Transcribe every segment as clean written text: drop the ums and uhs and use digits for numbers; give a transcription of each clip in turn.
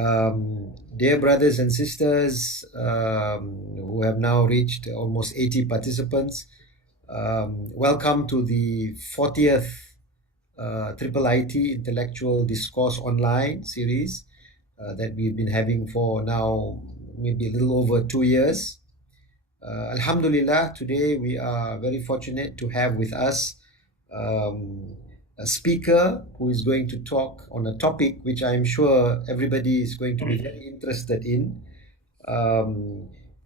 Dear brothers and sisters who have now reached almost 80 participants, welcome to the 40th IIIT Intellectual Discourse Online series that we've been having for now maybe a little over 2 years. Alhamdulillah, today we are very fortunate to have with us a speaker who is going to talk on a topic which I'm sure everybody is going to be very interested in.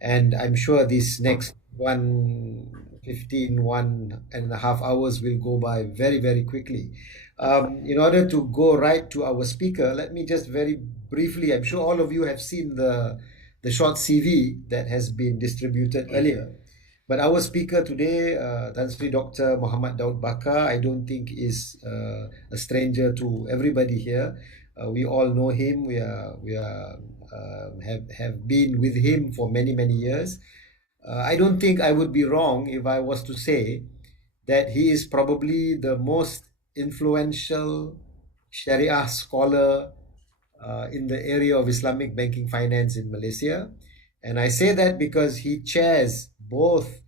And I'm sure this next 1.5 hours will go by very, very quickly. In order to go right to our speaker, let me just very briefly, I'm sure all of you have seen the short CV that has been distributed earlier. But our speaker today, Dr. Muhammad Daud Bakar, I don't think is a stranger to everybody here. We all know him. We have been with him for many, many years. I don't think I would be wrong if I was to say that he is probably the most influential Sharia scholar in the area of Islamic banking finance in Malaysia. And I say that because he chairs both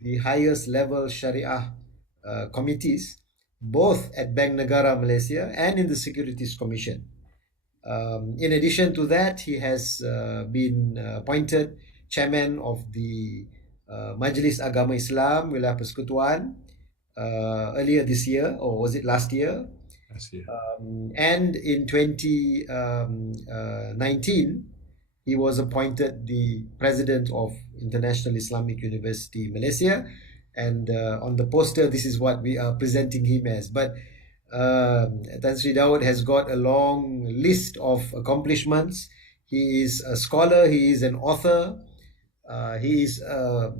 the highest level Sharia committees, both at Bank Negara Malaysia and in the Securities Commission. In addition to that, he has been appointed chairman of the Majlis Agama Islam Wilayah Persekutuan earlier this year, or was it last year? Last year. And in 2019, he was appointed the president of International Islamic University Malaysia, and on the poster this is what we are presenting him as. But Tan Sri Daud has got a long list of accomplishments. He is a scholar, he is an author, he is a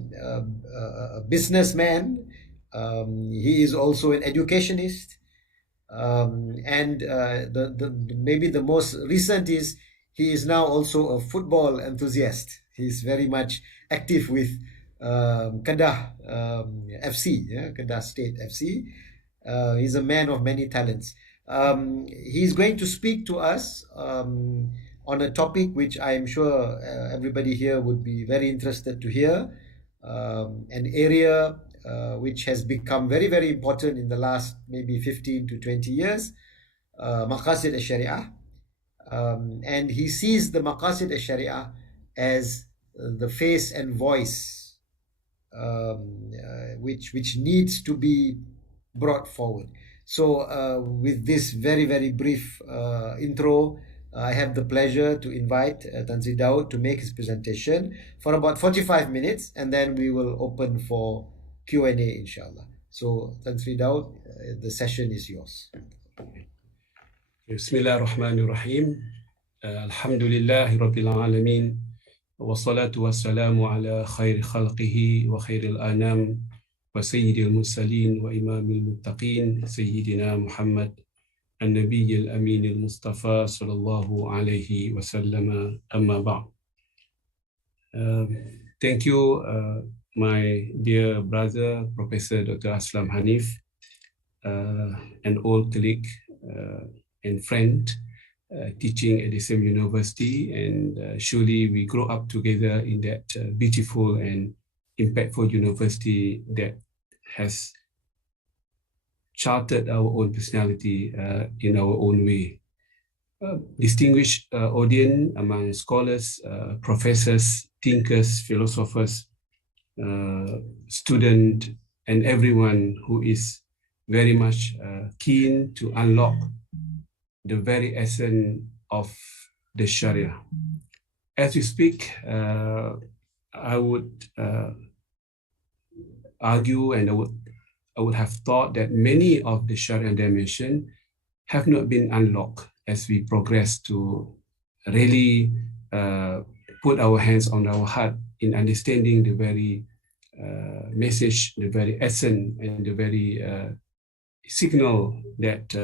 businessman, he is also an educationist, and maybe the most recent is he is now also a football enthusiast. He's very much active with Kedah FC, Kedah State FC. He's a man of many talents. He's going to speak to us on a topic which I'm sure everybody here would be very interested to hear, an area which has become very, very important in the last maybe 15 to 20 years, Maqasid al-Shariah. And he sees the Maqasid al-Shariah as the face and voice which needs to be brought forward. So with this very, very brief intro, I have the pleasure to invite Tan Sri Daud to make his presentation for about 45 minutes, and then we will open for Q&A, inshallah. So Tan Sri Daud, the session is yours. Bismillah ar-Rahman ar-Rahim. Alhamdulillahi Rabbil Alameen. Wa salatu wa salamu ala khairi khalqihi wa khairil anam wa sayyidil mursalin wa imamil muttaqin Sayyidina Muhammad al-Nabiyyil Amin al-Mustafa sallallahu alayhi wa sallam, amma ba'd. Thank you, my dear brother, Professor Dr. Aslam Hanif, an old colleague and friend teaching at the same university, and surely we grow up together in that beautiful and impactful university that has charted our own personality in our own way. Distinguished audience among scholars, professors, thinkers, philosophers, students, and everyone who is very much keen to unlock the very essence of the Sharia. As we speak, I would argue, and I would have thought that many of the Sharia dimensions have not been unlocked as we progress to really put our hands on our heart in understanding the very message, the very essence, and the very signal that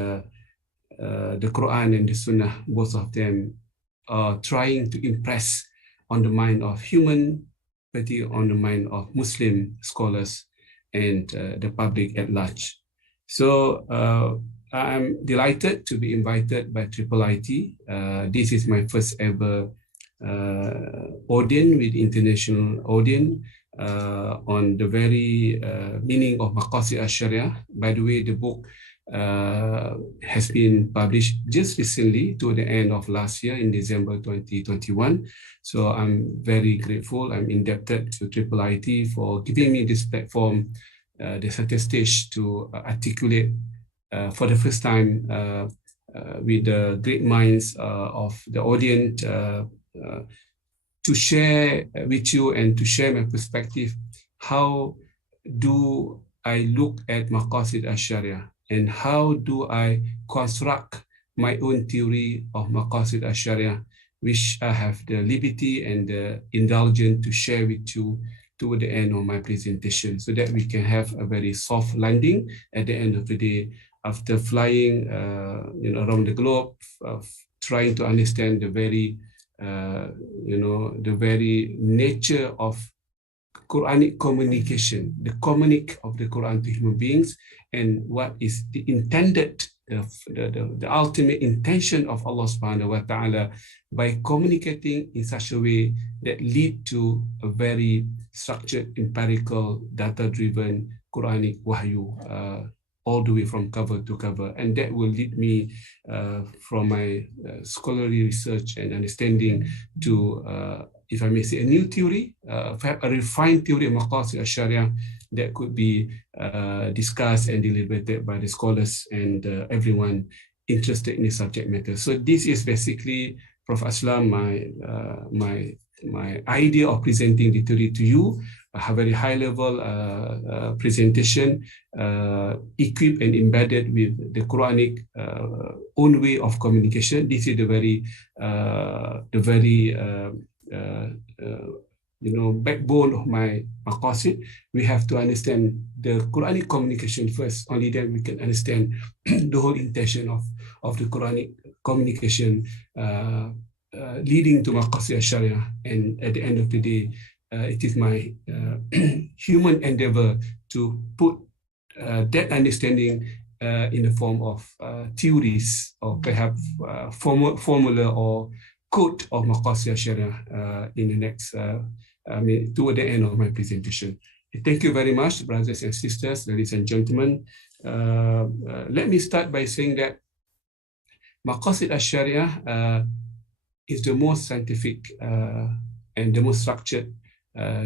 the Quran and the Sunnah, both of them, are trying to impress on the mind of human, particularly on the mind of Muslim scholars and the public at large. So I'm delighted to be invited by IIIT. This is my first ever audience with international audience on the very meaning of Maqasid al-Shariah. By the way, the book has been published just recently to the end of last year in December 2021. So I'm very grateful. I'm indebted to IIIT for giving me this platform, the center stage to articulate for the first time with the great minds of the audience to share with you and to share my perspective. How do I look at Maqasid al-Shariah and how do I construct my own theory of Maqasid al-Shariah, which I have the liberty and the indulgence to share with you toward the end of my presentation, so that we can have a very soft landing at the end of the day. After flying around the globe, trying to understand the very the very nature of Quranic communication, the communic of the Quran to human beings, and what is the intended, the ultimate intention of Allah subhanahu wa ta'ala by communicating in such a way that lead to a very structured, empirical, data-driven Quranic wahyu, all the way from cover to cover. And that will lead me from my scholarly research and understanding to, if I may say, a new theory, a refined theory of Maqasid al-Shariah that could be discussed and deliberated by the scholars and everyone interested in the subject matter. So this is basically, Prof. Aslam, my idea of presenting the theory to you, a very high-level presentation, equipped and embedded with the Quranic own way of communication. This is the very backbone of my maqasid. We have to understand the Quranic communication first. Only then we can understand the whole intention of the Quranic communication leading to Maqasid al-Shariah. And at the end of the day, it is my human endeavor to put that understanding in the form of theories or perhaps formula or code of Maqasid al-Shariah in the next, toward the end of my presentation. Thank you very much, brothers and sisters, ladies and gentlemen. Let me start by saying that Maqasid al-Shariah is the most scientific and the most structured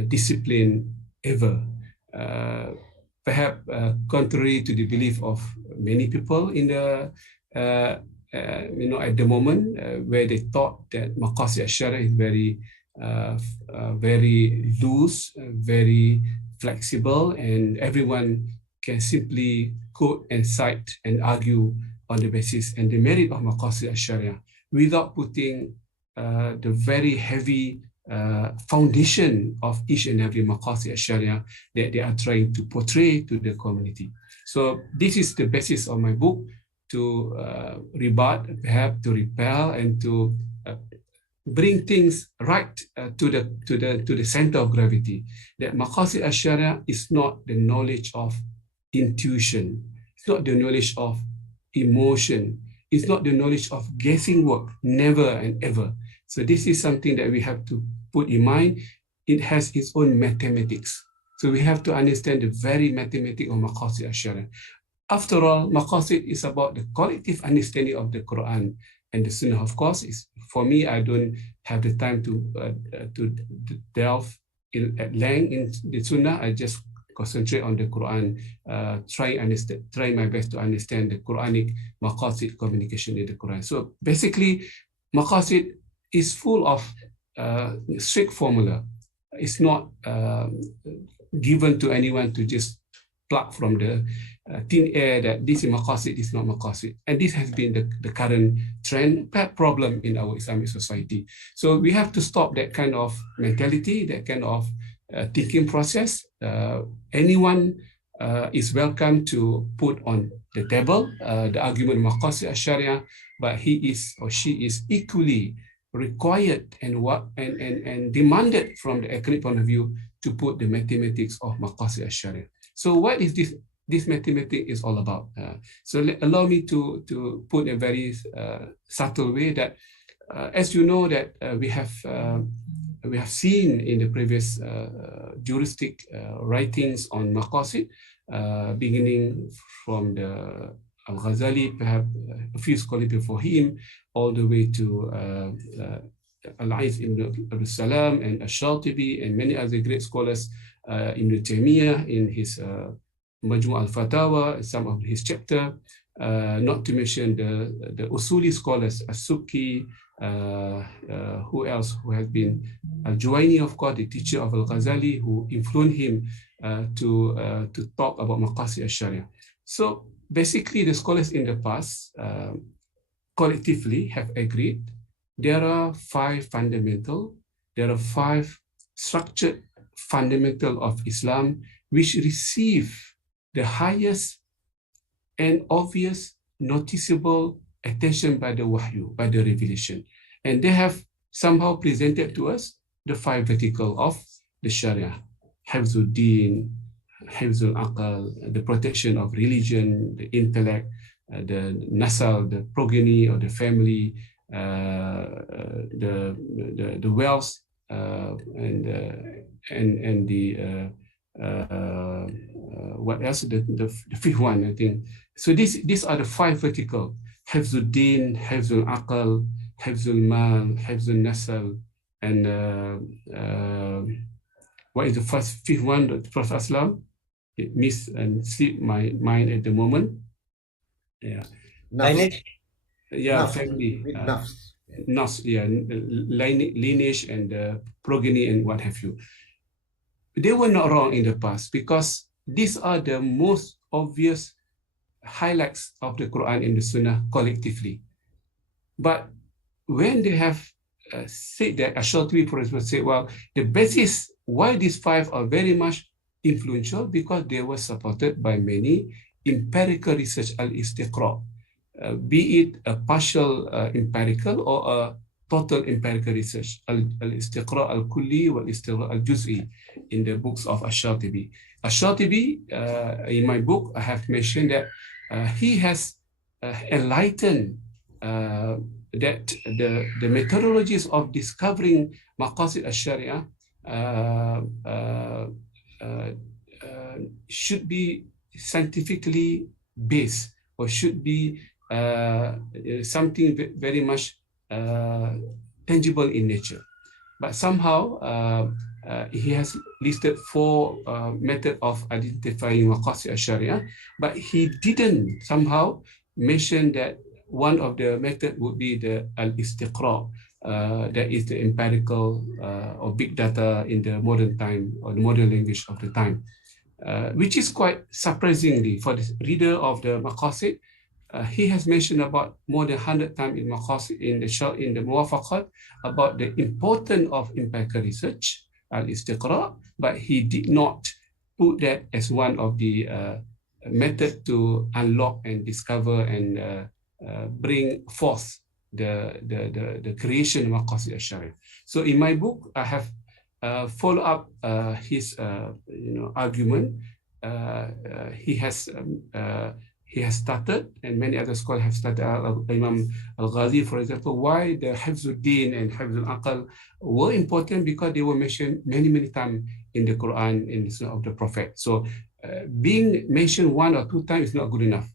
discipline ever. Perhaps contrary to the belief of many people in the at the moment, where they thought that Maqasid al-Shariah is very loose, very flexible, and everyone can simply quote and cite and argue on the basis and the merit of Maqasid al-Shariah without putting the very heavy foundation of each and every Maqasid al-Shariah that they are trying to portray to the community. So this is the basis of my book, to rebut, perhaps to repel, and to bring things right to the center of gravity. That Maqasid al-Shariah is not the knowledge of intuition, it's not the knowledge of emotion, it's not the knowledge of guessing work, never and ever. So this is something that we have to put in mind. It has its own mathematics. So we have to understand the very mathematics of Maqasid al-Shariah. After all, Maqasid is about the collective understanding of the Quran and the Sunnah. Of course, for me, I don't have the time to delve at length in the Sunnah. I just concentrate on the Quran, try my best to understand the Quranic Maqasid communication in the Quran. So basically, Maqasid is full of strict formula. It's not given to anyone to just pluck from the thin air that this is Maqasid, this is not Maqasid. And this has been the current trend, problem in our Islamic society. So we have to stop that kind of mentality, that kind of thinking process. Anyone is welcome to put on the table the argument of Maqasid al-Shariah, but he is or she is equally required and demanded from the academic point of view to put the mathematics of Maqasid al-Shariah. So what is this this mathematics is all about. So allow me to put in a very subtle way that, as you know, that we have seen in the previous juristic writings on Maqasid, beginning from the Al-Ghazali, perhaps a few scholars before him, all the way to Ibn Salam and Ash-Shatibi and many other great scholars, Ibn Taymiyyah in his Majmu' al-Fatawa, some of his chapter, not to mention the Usuli scholars, As-Subki, who else, who has been Al-Juwayni, of course, the teacher of Al-Ghazali, who influenced him to talk about Maqasid al-Shariah. So basically, the scholars in the past collectively have agreed there are five structured fundamental of Islam which receive the highest and obvious noticeable attention by the wahyu, by the revelation. And they have somehow presented to us the five verticals of the Sharia: Hifzul Deen, Hifzul Aqal, the protection of religion, the intellect, the nasal, the progeny of the family, the wealth, and the what else? The fifth one, I think. So these are the five verticals: Hifzul Deen, Hifzul Aqal, Hifzul Mal, Hifzul Nasal, and what is the fifth one? The Prophet Islam. It missed and slipped my mind at the moment. Yeah. Lineage. Yeah, family. Nafs, yeah, lineage and progeny and what have you. They were not wrong in the past, because these are the most obvious highlights of the Quran and the Sunnah collectively. But when they have said that, Ash-Shatibi, for example, said, well, the basis why these five are very much influential, because they were supported by many empirical research, al-istiqra', be it a partial empirical or a total empirical research, al-istiqra' al-kulli wal-istiqra' al-juz'i, in the books of Ash-Shatibi. Ash-Shatibi, in my book, I have mentioned that he has enlightened that the methodologies of discovering Maqasid al-Shariah should be scientifically based, or should be something very much tangible in nature. But somehow he has listed four methods of identifying Maqasid al-Shariah, but he didn't somehow mention that one of the methods would be the al-istiqra', that is the empirical or big data in the modern time, or the modern language of the time, which is quite surprisingly for the reader of the Maqasid. He has mentioned about more than 100 times in Maqasid, in the Muwafaqat, about the importance of empirical research, al-istiqra', but he did not put that as one of the methods to unlock and discover and bring forth the creation of Maqasid al-Shariah. So in my book, I have followed up his argument. He has started, and many other scholars have started, Imam Al-Ghazi, for example, why the Hifzul Deen and Hifzul Aqal were important, because they were mentioned many, many times in the Quran, in the Sunnah of the Prophet. So being mentioned one or two times is not good enough.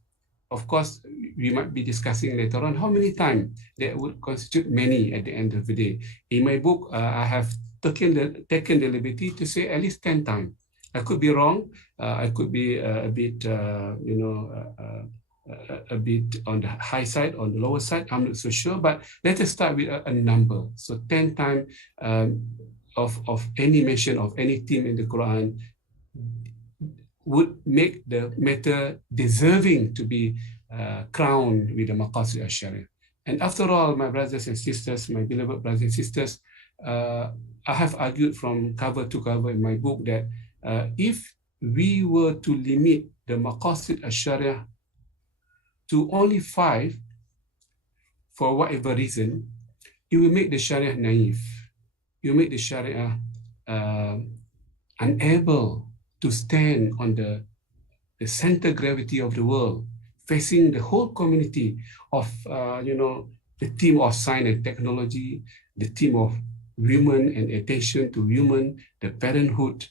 Of course, we might be discussing later on how many times that would constitute many at the end of the day. In my book, I have taken the liberty to say at least 10 times. I could be wrong. I could be a bit, a bit on the high side, on the lower side. I'm not so sure, but let us start with a number. So 10 times of any mention of any theme in the Quran would make the matter deserving to be crowned with the Maqasid al-Shariah. And after all, my brothers and sisters, my beloved brothers and sisters, I have argued from cover to cover in my book that if we were to limit the Maqasid al-Shariah to only 5, for whatever reason, it will make the Sharia naive. It will make the Sharia unable to stand on the the center gravity of the world, facing the whole community of, the theme of science and technology, the theme of women and attention to women, the parenthood,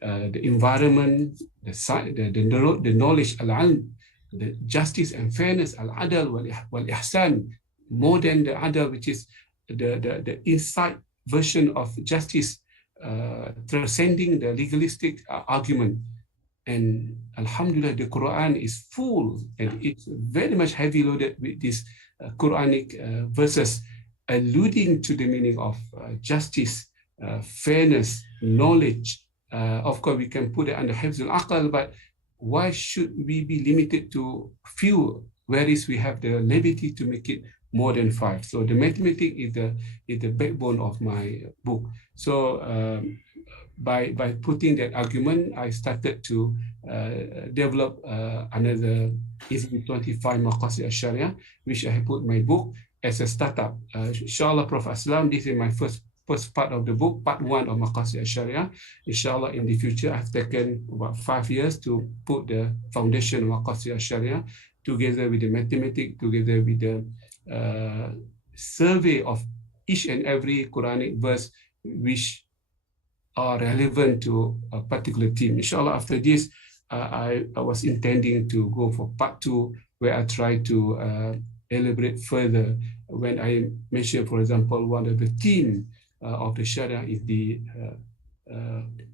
the environment, the knowledge, al-ilm, the justice and fairness, al-adal wal-ihsan, more than the adal, which is the inside version of justice, transcending the legalistic argument. And Alhamdulillah, the Quran is full and it's very much heavy loaded with these Quranic verses alluding to the meaning of justice, fairness, knowledge. Of course, we can put it under Hifz al-Aqal, but why should we be limited to few, whereas we have the liberty to make it more than 5? So the mathematics is the backbone of my book. So by putting that argument, I started to develop another easily 25 Maqasid al-Shariah, which I put my book as a startup. Inshallah, Prof. Aslam, this is my first part of the book, part 1 of Maqasid al-Shariah. Inshallah, in the future, I've taken about 5 years to put the foundation of Maqasid al-Shariah together with the mathematics, together with the survey of each and every Quranic verse which are relevant to a particular theme. Inshallah, after this, I was intending to go for part 2, where I try to elaborate further. When I mentioned, for example, one of the themes of the Sharia is the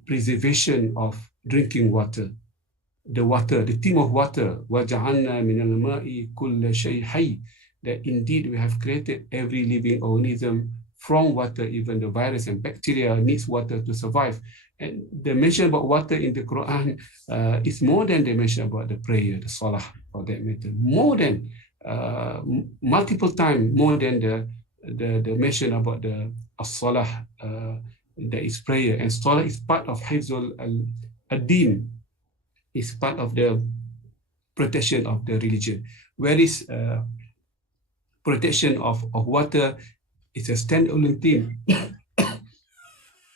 preservation of drinking water. The theme of water, وَجَعَلْنَا مِنَ الْمَاءِ كُلَّ شَيْءٍ حَيٍّ, that indeed we have created every living organism from water. Even the virus and bacteria needs water to survive. And the mention about water in the Quran is more than the mention about the prayer, the salah, for that matter. More than multiple times, more than the mention about the salah, that is prayer. And salah is part of Hifzul al-Din, is part of the protection of the religion. Whereas protection of water is a standalone theme,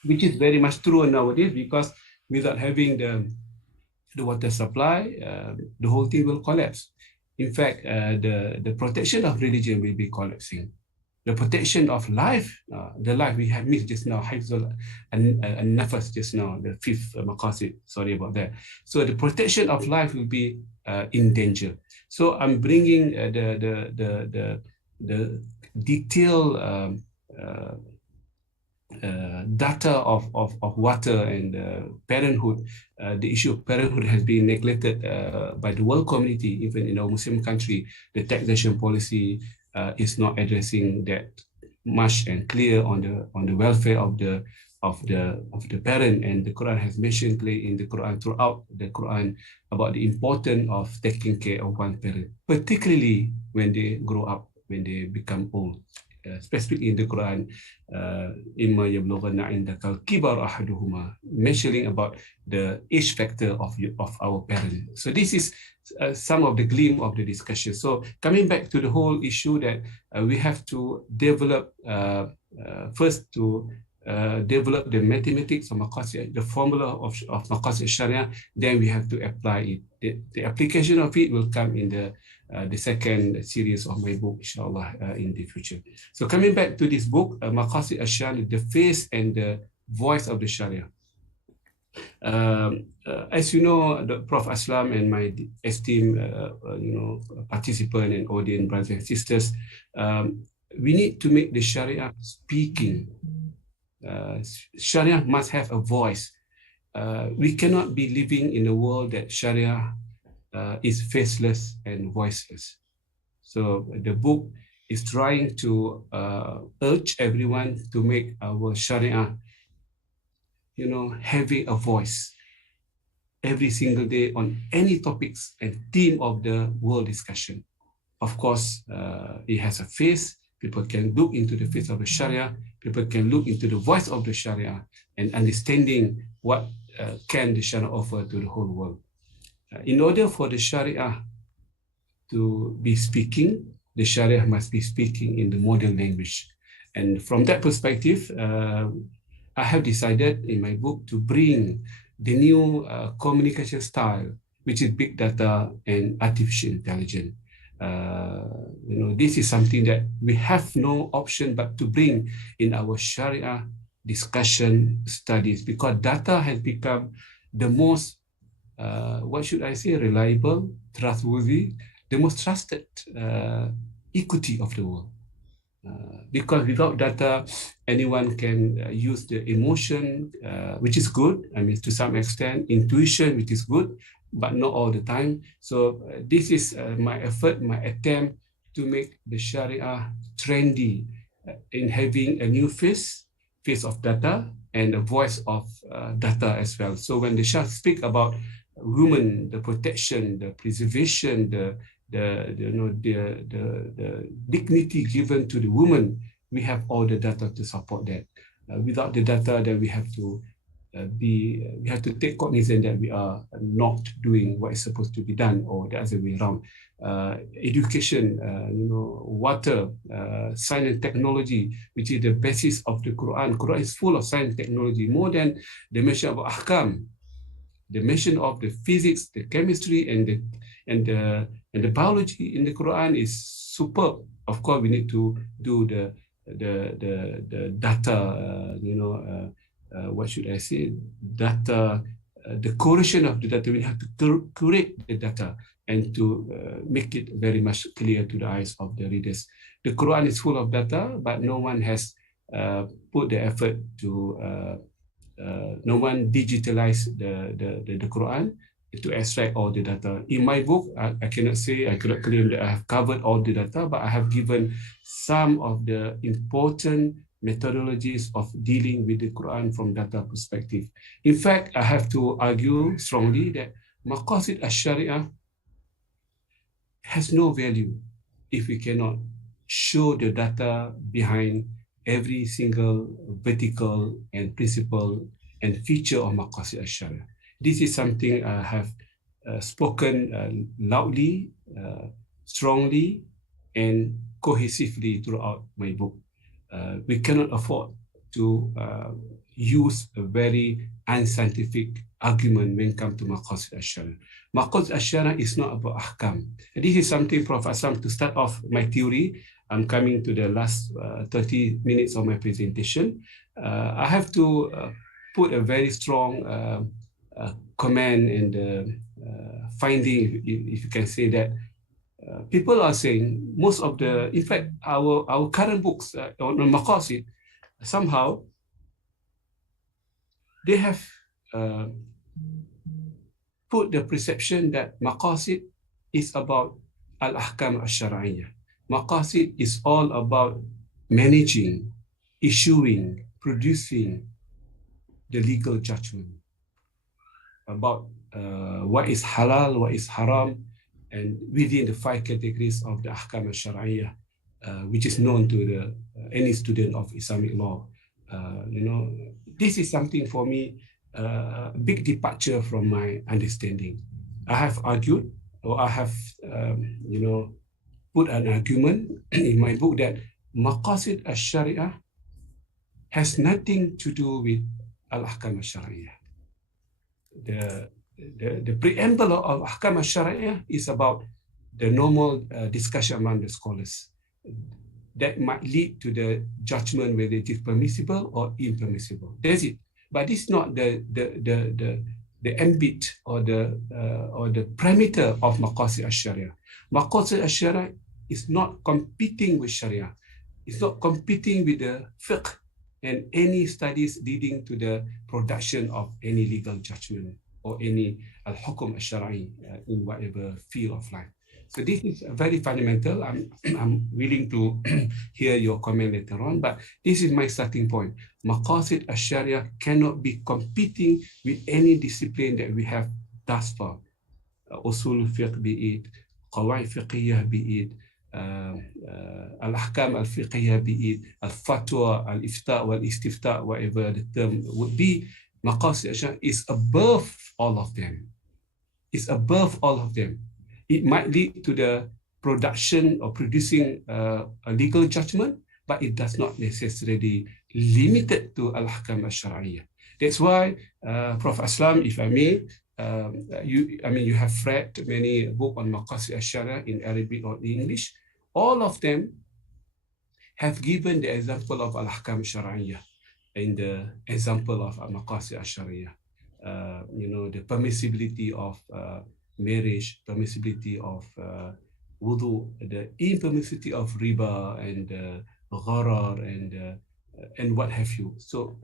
which is very much true nowadays, because without having the water supply, the whole thing will collapse. In fact, the protection of religion will be collapsing. The protection of life, the life we have missed just now, Hifzul al-Nafas just now, the 5th Maqasid, sorry about that. So the protection of life will be in danger. So I'm bringing the detailed data of water and parenthood. The issue of parenthood has been neglected by the world community, even in our Muslim country. The taxation policy is not addressing that much and clear on the welfare of the parent. And the Quran has mentioned clearly in the Quran, throughout the Quran, about the importance of taking care of one parent, particularly when they grow up, when they become old. Specifically in the Quran, Emer yablughanna indakal kibar ahaduhuma, mentioning about the age factor of our parents. So this is some of the gleam of the discussion. So coming back to the whole issue that we have to develop, first to develop the mathematics of Maqasid, the formula of Maqasid al-Shariah, then we have to apply it. The application of it will come in the second series of my book, inshallah, in the future. So coming back to this book, Maqasid al-Shariah, the face and the voice of the Sharia. As you know, the Prof. Aslam and my esteemed, participant and audience, brothers and sisters, we need to make the Sharia speaking. Sharia must have a voice. We cannot be living in a world that Sharia is faceless and voiceless. So the book is trying to urge everyone to make our Sharia, having a voice every single day on any topics and theme of the world discussion. Of course, it has a face. People can look into the face of the Sharia. People can look into the voice of the Sharia and understanding what can the Sharia offer to the whole world. In order for the Sharia to be speaking, the Sharia must be speaking in the modern language. And from that perspective, I have decided in my book to bring the new communication style, which is big data and artificial intelligence. This is something that we have no option but to bring in our Sharia discussion studies, because data has become the most, reliable, trustworthy, the most trusted equity of the world. Because without data, anyone can use the emotion, which is good, to some extent, intuition, which is good, but not all the time. So this is my effort, my attempt to make the Sharia trendy in having a new face of data and a voice of data as well. So when the Sharia speak about women, the protection, the preservation, the dignity given to the woman, we have all the data to support that. Without the data, then we have to take cognizance that we are not doing what is supposed to be done, or the other way around. Education, water, science and technology, which is the basis of the Quran. Quran is full of science and technology, more than the mention of ahkam. The mention of the physics, the chemistry, and the biology in the Quran is superb. Of course, we need to do the data, data, the correction of the data. We have to curate the data and to make it very much clear to the eyes of the readers. The Quran is full of data, but no one has put the effort to no one digitalized the Quran to extract all the data. In my book, I cannot claim that I have covered all the data, but I have given some of the important methodologies of dealing with the Quran from data perspective. In fact, I have to argue strongly that Maqasid al-Shariah has no value if we cannot show the data behind every single vertical and principle and feature of Maqasid al-Shariah. This is something I have spoken loudly, strongly, and cohesively throughout my book. We cannot afford to use a very unscientific argument when it comes to Maqasid al-Shariah. Maqasid al-Shariah is not about ahkam. This is something, Prof. Aslam, to start off my theory. I'm coming to the last 30 minutes of my presentation. I have to put a very strong comment and finding, if you can say that. People are saying most of the, in fact, our current books on Maqasid, somehow they have put the perception that Maqasid is about al-ahkam al-shar'iyyah. Maqasid is all about managing, issuing, producing the legal judgment about what is halal, what is haram, and within the 5 categories of the ahkam al-shar'iyyah, which is known to any student of Islamic law. This is something for me, a big departure from my understanding. I have argued, or I have, put an argument in my book that Maqasid al-Shariah has nothing to do with al-ahkam al-Shariah. The preamble of ahkam al-Shariah is about the normal discussion among the scholars that might lead to the judgment whether it is permissible or impermissible. That's it. But it's not the ambit or the parameter of Maqasid al-Shariah. Maqasid al-Shariah is not competing with Sharia. It's not competing with the fiqh and any studies leading to the production of any legal judgment or any al-hukum al-shara'i in whatever field of life. So this is very fundamental. I'm willing to hear your comment later on, but this is my starting point. Maqasid al-Shariah cannot be competing with any discipline that we have thus far. Usul fiqh be it, qawaid fiqhiyah be it, al-ahkam al-fiqhiyah be it, al-fatwa, al-ifta' wal-istifta', whatever the term would be. Maqasid al-Shariah is above all of them. It's above all of them. It might lead to the production or producing a legal judgment, but it does not necessarily limited to al-ahkam al-shar'iyyah. That's why, Prof. Aslam, if I may, you have read many books on Maqasid al-Shariah in Arabic or English. All of them have given the example of al-Ahkam al-Shariah in the example of Maqasid al-Shariah. The permissibility of marriage, permissibility of wudu, the impermissibility of riba and gharar and what have you. So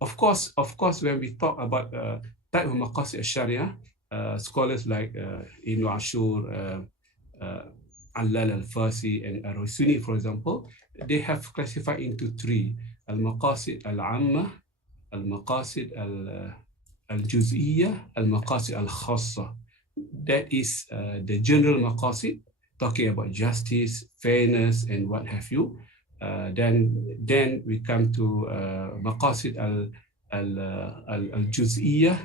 of course, when we talk about type of Maqasid al-Shariah, scholars like Ibn Ashur, Allal al-Fasi and Ar-Rusuni, for example, they have classified into three: al-Maqasid al-Amma, al-Maqasid al-Juz'iyya, al-Maqasid al-Khassa. That is the general maqasid, talking about justice, fairness, and what have you. Then we come to maqasid al-Juz'iyya,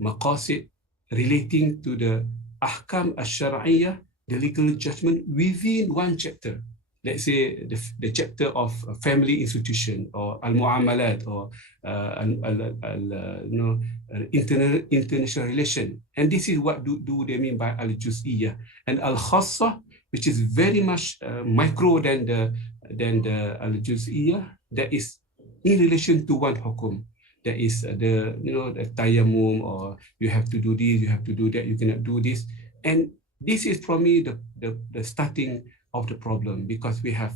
maqasid relating to the ahkam al-Shar'iyyah, the legal judgment within one chapter. Let's say the chapter of family institution or al-mu'amalat or international relation. And this is what do they mean by al-juz'iyyah. And al-khassa, which is very much micro than the al-juz'iyyah, that is in relation to one hukum. That is the tayammum, or you have to do this, you have to do that, you cannot do this. And this is for me the starting of the problem, because we have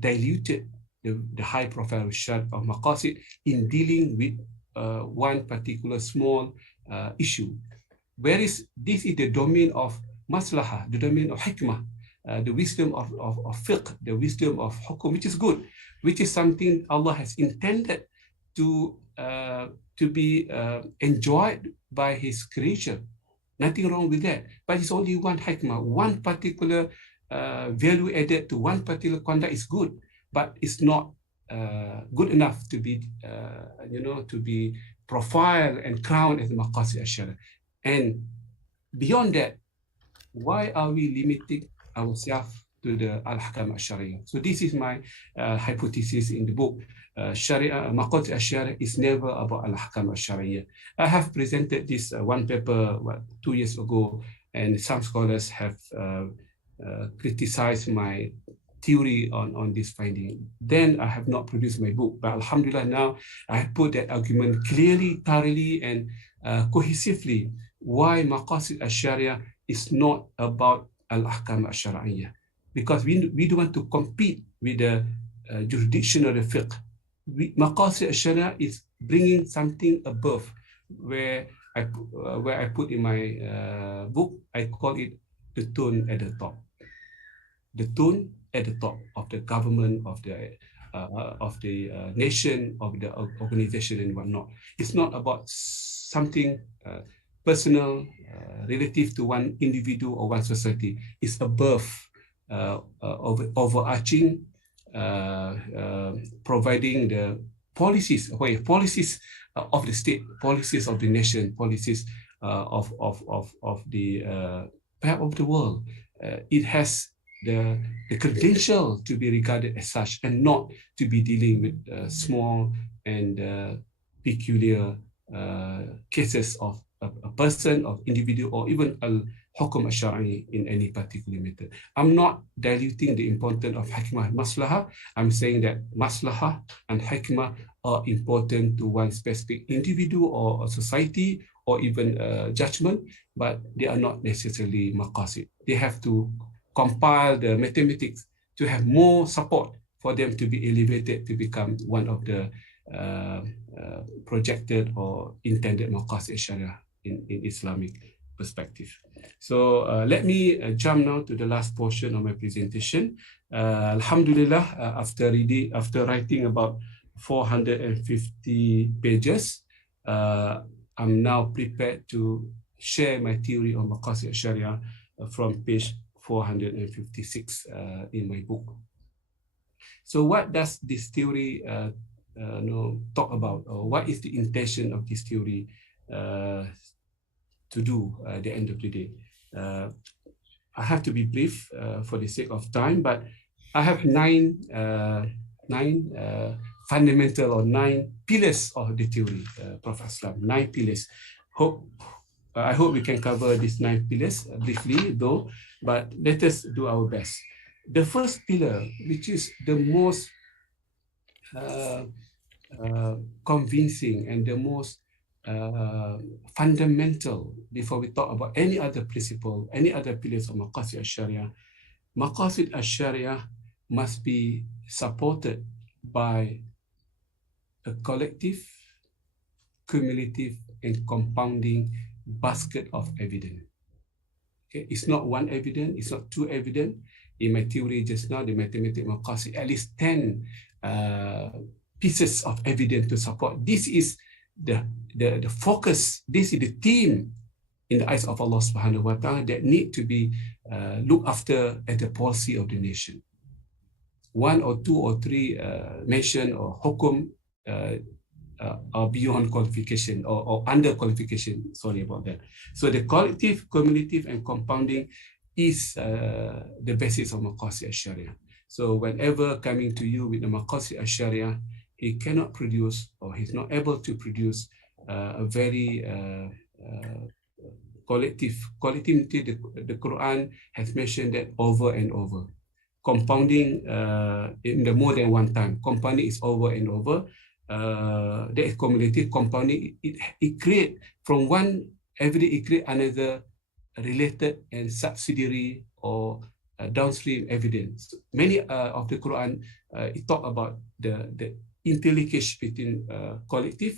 diluted the high profile shart of maqasid in dealing with one particular small issue. Whereas this is the domain of maslahah, the domain of hikmah, the wisdom of fiqh, the wisdom of hukum, which is good, which is something Allah has intended to be enjoyed by His creation. Nothing wrong with that. But it's only one hikmah, one particular value added to one particular conduct is good, but it's not good enough to be, to be profiled and crowned as Maqasid al-Shariah. And beyond that, why are we limiting ourselves to the al-Ahkam al-Shariah? So this is my hypothesis in the book. Sharia, Maqasid al-Shariah is never about al-Ahkam al-Shariah. I have presented this one paper 2 years ago, and some scholars have criticized my theory on this finding. Then I have not produced my book, but alhamdulillah, now I have put that argument clearly, thoroughly, and cohesively why Maqasid al-Shariah is not about al-Ahkam al-Shariah, because we don't want to compete with the jurisdiction of the fiqh. Maqasid al-Shariah is bringing something above, where I put in my book, I call it the tone at the top. The tone at the top of the government, of the nation, of the organization and whatnot. It's not about something personal, relative to one individual or one society. It's above, overarching, providing the policies of the state, policies of the nation, policies of the perhaps of the world. It has the credential to be regarded as such, and not to be dealing with small and peculiar cases of a person, of individual, or even al-hukum al-shari in any particular matter. I'm not diluting the importance of hikmah and maslahah. I'm saying that maslahah and hikmah are important to one specific individual or a society, or even judgment, but they are not necessarily maqasid. They have to compile the mathematics to have more support for them to be elevated to become one of the projected or intended maqasid al-Shariah in Islamic perspective. So let me jump now to the last portion of my presentation. Alhamdulillah, after writing about 450 pages, I'm now prepared to share my theory on Maqasid al-Shariah from page 456 in my book. So what does this theory talk about, or what is the intention of this theory to do at the end of the day? I have to be brief for the sake of time, but I have nine fundamental or 9 pillars of the theory, Prof. Aslam, 9 pillars. I hope we can cover these 9 pillars briefly, though, but let us do our best. The first pillar, which is the most convincing and the most fundamental before we talk about any other principle, any other pillars of Maqasid al-Shariah. Maqasid al-Shariah must be supported by a collective, cumulative, and compounding basket of evidence. Okay? It's not one evidence, it's not two evidence. In my theory just now, the mathematical Maqasid, at least 10 pieces of evidence to support. This is the focus, this is the theme in the eyes of Allah subhanahu wa ta'ala that need to be looked after as the policy of the nation. 1 or 2 or 3 mention or hukum are beyond qualification or under qualification, sorry about that. So the collective, cumulative, and compounding is the basis of Maqasid al-Shariah. So whenever coming to you with the Maqasid al-Shariah, he cannot produce or he's not able to produce a very collective. The Quran has mentioned that over and over. Compounding in the more than one time. Compounding is over and over. That is cumulative. Compounding, it create from one every day, it create another related and subsidiary or downstream evidence. Many of the Quran it talk about the interlinkage between collective,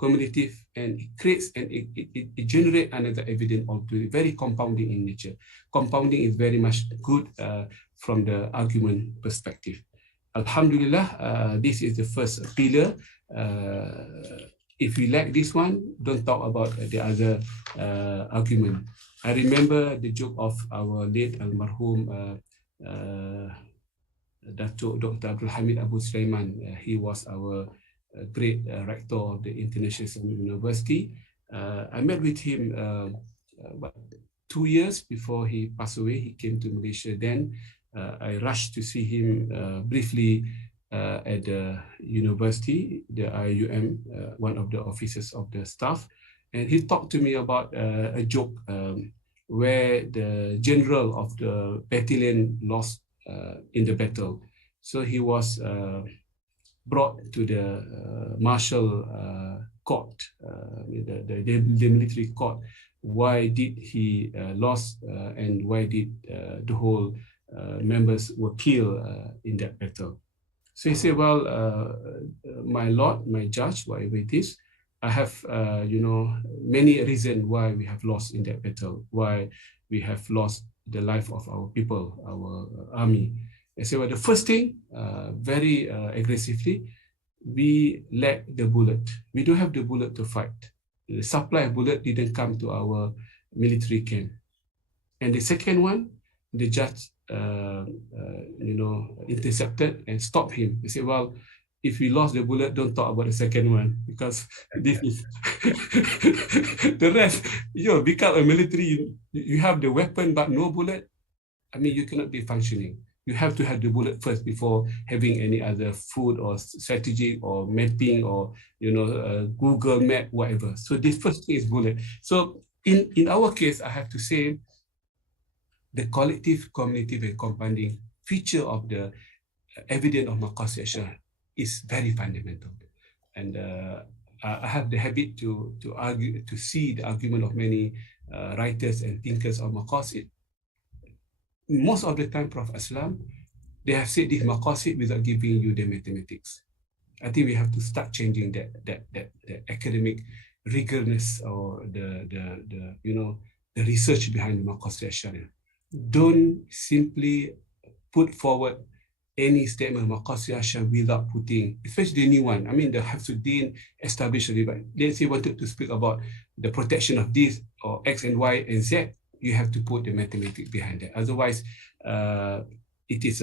cumulative, and it creates and it generates another evidence altogether, very compounding in nature. Compounding is very much good from the argument perspective. Alhamdulillah, this is the first pillar. If we lack this one, don't talk about the other argument. I remember the joke of our late almarhum Dato Dr. Abdul Hamid Abu Sulaiman. He was our great rector of the International Islamic University. I met with him about 2 years before he passed away. He came to Malaysia then. I rushed to see him briefly at the university, the IIUM, one of the officers of the staff. And he talked to me about a joke where the general of the battalion lost in the battle. So he was brought to the martial court, the military court. Why did he lost and why did the whole members were killed in that battle? So he said, well, my lord, my judge, whatever it is, I have, many reasons why we have lost in that battle, why we have lost the life of our people, our army. I said, well, the first thing, very aggressively, we lack the bullet. We don't have the bullet to fight. The supply of bullet didn't come to our military camp. And the second one, the judge, intercepted and stopped him. He said, well, if we lost the bullet, don't talk about the second one, because this is the rest. You become a military, you have the weapon but no bullet. I mean, you cannot be functioning. You have to have the bullet first before having any other food or strategy or mapping or Google map, whatever. So this first thing is bullet. So in our case, I have to say the collective, cumulative, and compounding feature of the evidence of Maqasid al-Shariah is very fundamental. And I have the habit to argue, to see the argument of many writers and thinkers of Maqasid. Most of the time, Prof. Aslam, they have said this Maqasid without giving you the mathematics. I think we have to start changing that academic rigorousness or the research behind the Maqasid al-Shariah. Don't simply put forward any statement of Maqasid al-Shariah without putting, especially the new one. I mean, the Hafsuddin established, but let's say wanted to speak about the protection of this or X and Y and Z, you have to put the mathematics behind that. Otherwise, it is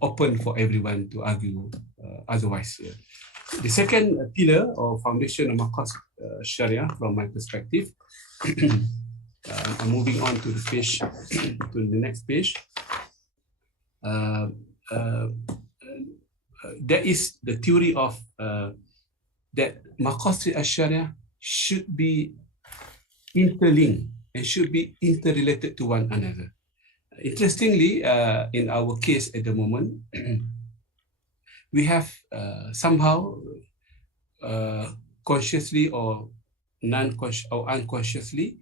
open for everyone to argue otherwise. The second pillar or foundation of Maqasid al-Shariah, from my perspective, I'm moving on to the page, to the next page. There is the theory of that Maqasid al-Shariah should be interlinked and should be interrelated to one another. Interestingly, in our case at the moment, we have somehow consciously or non-conscious or unconsciously,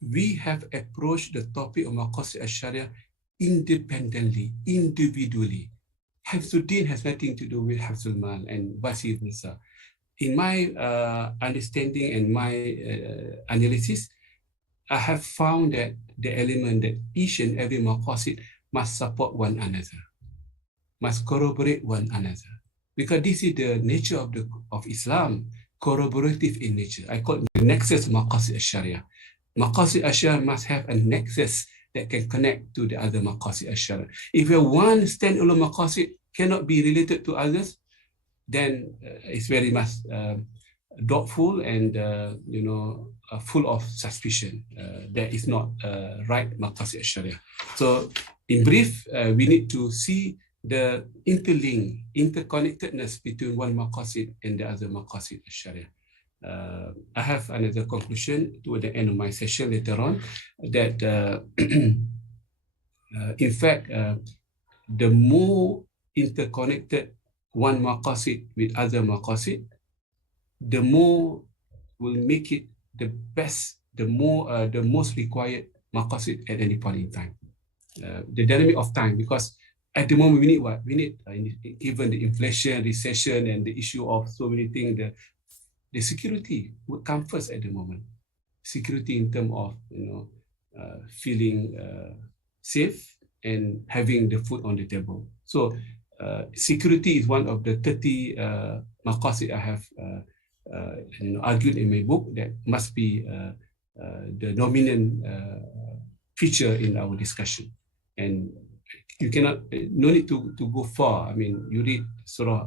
we have approached the topic of Maqasid al-Shariah independently, individually. Hifzuddin has nothing to do with Hifzul Mal and vice versa. In my understanding and my analysis, I have found that the element that each and every maqasid must support one another, must corroborate one another, because this is the nature of Islam, corroborative in nature. I call it the nexus Maqasid al-Shariah. Maqasid al-Shariah must have a nexus that can connect to the other Maqasid al-Shariah. If one standalone maqasid cannot be related to others, then it's very much doubtful and full of suspicion. That is not right Maqasid al-Shariah. So in brief, we need to see the interconnectedness between one maqasid and the other Maqasid al-Shariah. I have another conclusion toward the end of my session later on, that in fact, the more interconnected one maqasid with other maqasid, the more will make it the best, the most required maqasid at any point in time. The dynamic of time, because at the moment we need what? We need, given the inflation, recession, and the issue of so many things, the security would come first at the moment. Security in terms of feeling safe and having the food on the table. So security is one of the 30 maqasid I have argued in my book that must be the dominant feature in our discussion. And you cannot, no need to go far. I mean, you read Surah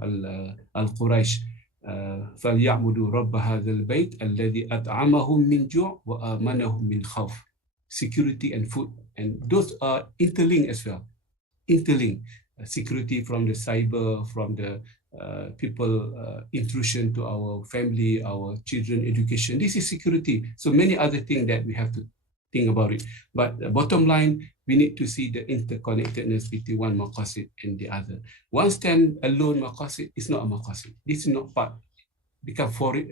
Al-Quraysh, فَلْيَعْبُدُوا رَبَّ هَذَا الْبَيْتِ الَّذِي أَطْعَمَهُم مِّن جُوعٍ وَآمَنَهُم مِّن خَوْفٍ. Security and food, and those are interlinked as well. Interlinked. Security from the cyber, from the people intrusion to our family, our children, education. This is security. So many other things that we have to think about it. But the bottom line, we need to see the interconnectedness between one maqasid and the other. One stand-alone maqasid is not a maqasid. This is not part, become foreign,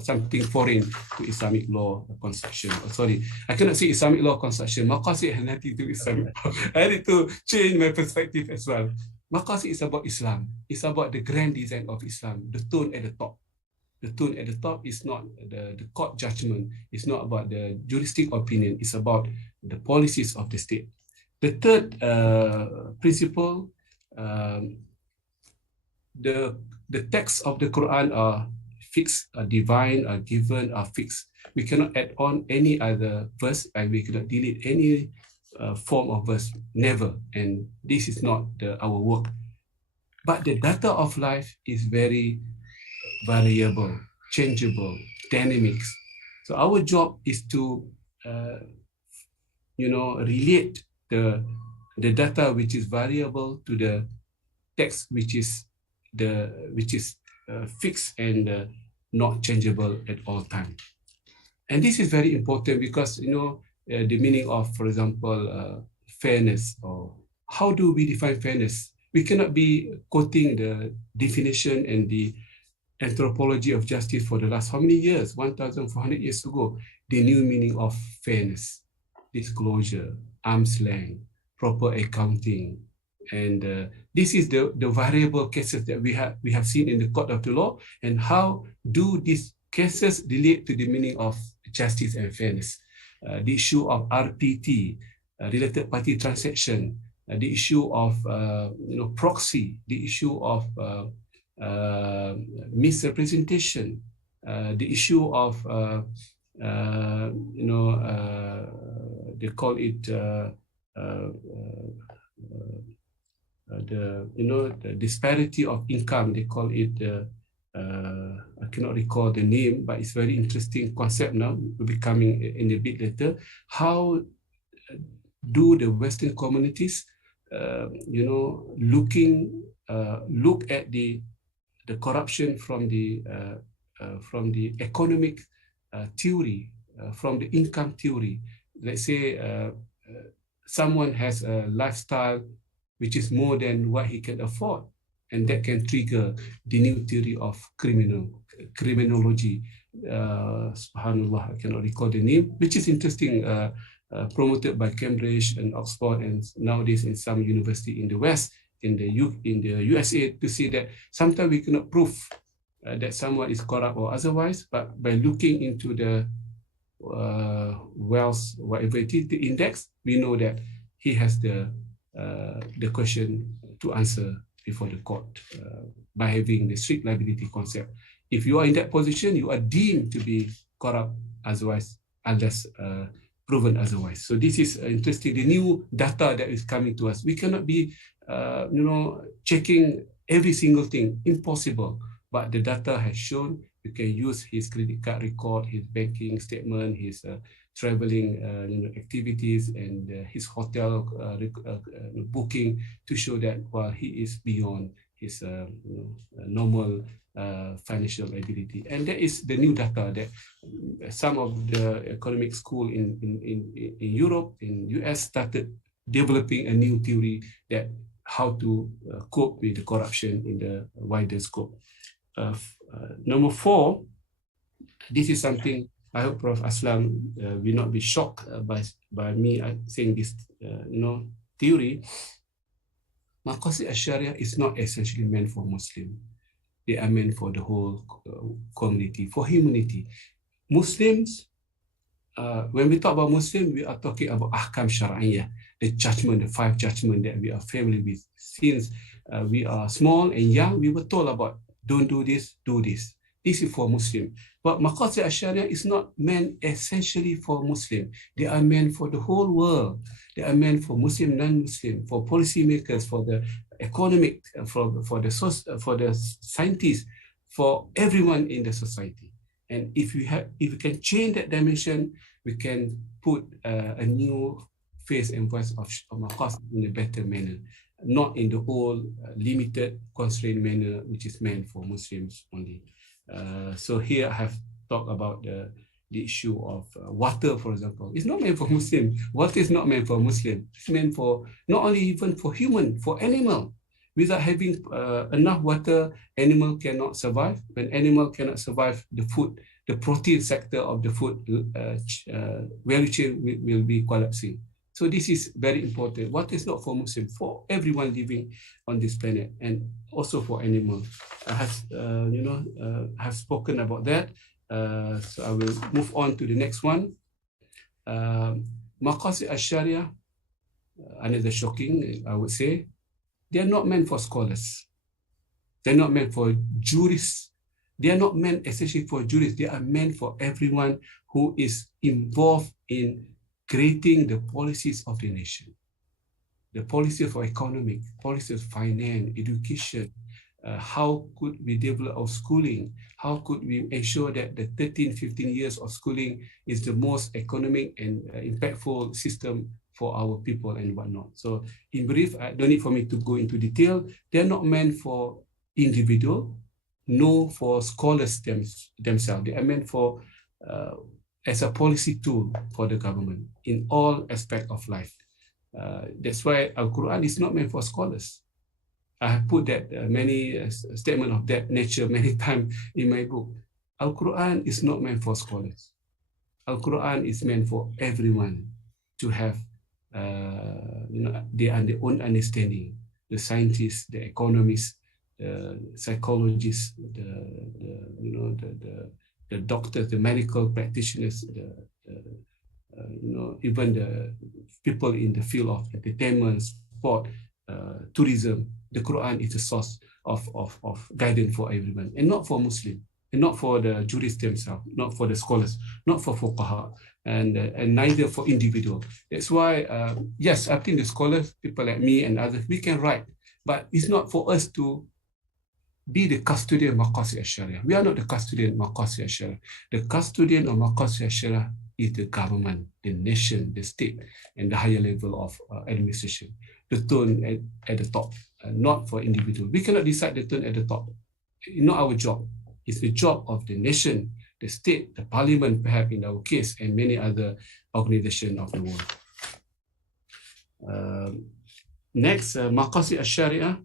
something foreign to Islamic law construction. Sorry, I cannot say Islamic law construction. Maqasid has nothing to do with Islamic law. I need to change my perspective as well. Maqasid is about Islam. It's about the grand design of Islam, the tone at the top. The tone at the top is not the court judgment. It's not about the juristic opinion. It's about the policies of the state. The third principle, the texts of the Quran are fixed, are divine, are given, are fixed. We cannot add on any other verse, and we cannot delete any form of verse, never. And this is not our work. But the data of life is very variable, changeable, dynamics. So our job is to relate the data which is variable to the text which is fixed and not changeable at all time. And this is very important because the meaning of, for example, fairness, or how do we define fairness? We cannot be quoting the definition and the anthropology of justice for the last how many years? 1,400 years ago. The new meaning of fairness, disclosure, arm's length, proper accounting, and this is the variable cases that we have seen in the court of the law. And how do these cases relate to the meaning of justice and fairness? The issue of RPT, related party transaction, the issue of proxy, the issue of misrepresentation, the issue of they call it the disparity of income. They call it I cannot recall the name, but it's very interesting concept now. Will be coming in a bit later. How do the Western communities look at the corruption from the from the economic theory, from the income theory. Let's say someone has a lifestyle which is more than what he can afford, and that can trigger the new theory of criminology. Subhanallah, I cannot recall the name, which is interesting, promoted by Cambridge and Oxford, and nowadays in some university in the West, in the USA, to see that sometimes we cannot prove that someone is corrupt or otherwise, but by looking into the wealth, whatever it is, the index, we know that he has the question to answer before the court by having the strict liability concept. If you are in that position, you are deemed to be corrupt, otherwise, unless proven otherwise. So this is interesting. The new data that is coming to us, we cannot be, checking every single thing. Impossible. But the data has shown you can use his credit card record, his banking statement, his traveling activities, and his hotel booking to show that while he is beyond his normal financial ability. And that is the new data that some of the economic school in Europe, in US, started developing a new theory that how to cope with the corruption in the wider scope. Number 4, this is something I hope Prof. Aslam will not be shocked by me saying this, theory. Maqasid al-Shariah is not essentially meant for Muslim. They are meant for the whole community, for humanity. Muslims, when we talk about Muslim, we are talking about ahkam Shariah, the judgment, the 5 judgments that we are familiar with. Since we are small and young, we were told about don't do this, do this. This is for Muslim. But Maqasid al-Shariah is not meant essentially for Muslim. They are meant for the whole world. They are meant for Muslim, non-Muslim, for policymakers, for the economic, for the scientists, for everyone in the society. And if we can change that dimension, we can put a new face and voice of Maqasid in a better manner, not in the old limited, constrained manner, which is meant for Muslims only. So here I have talked about the issue of water, for example. It's not meant for Muslim. Water is not meant for Muslim. It's meant for not only even for human, for animal. Without having enough water, animal cannot survive. When animal cannot survive, the food, the protein sector of the food value chain will be collapsing. So this is very important. Water is not for Muslim, for everyone living on this planet, and also for animals. I have spoken about that. So I will move on to the next one. Maqasid al-Shariah, another shocking, I would say, they are not meant for scholars. They're not meant for jurists. They are not meant essentially for jurists. They are meant for everyone who is involved in creating the policies of the nation. The policy for economic, policy of finance, education. How could we develop our schooling? How could we ensure that the 13, 15 years of schooling is the most economic and impactful system for our people and whatnot? So in brief, I don't need for me to go into detail. They're not meant for individual, nor for scholars themselves. They are meant for as a policy tool for the government in all aspects of life. That's why Al-Quran is not meant for scholars. I have put that many statements of that nature many times in my book. Al-Quran is not meant for scholars. Al-Quran is meant for everyone to have their own understanding. The scientists, the economists, the psychologists, the doctors, the medical practitioners, even the people in the field of entertainment, sport, tourism. The Quran is a source of guidance for everyone, and not for Muslim, and not for the jurists themselves, not for the scholars, not for fuqaha, and neither for individual. That's why, yes, I think the scholars, people like me and others, we can write, but it's not for us to be the custodian of Maqasid al-Shariah. We are not the custodian of Maqasid al-Shariah. The custodian of Maqasid al-Shariah is the government, the nation, the state, and the higher level of administration. The tone at the top, not for individual. We cannot decide the tone at the top. It's not our job. It's the job of the nation, the state, the parliament, perhaps in our case, and many other organizations of the world. Next, Maqasid al-Shariah,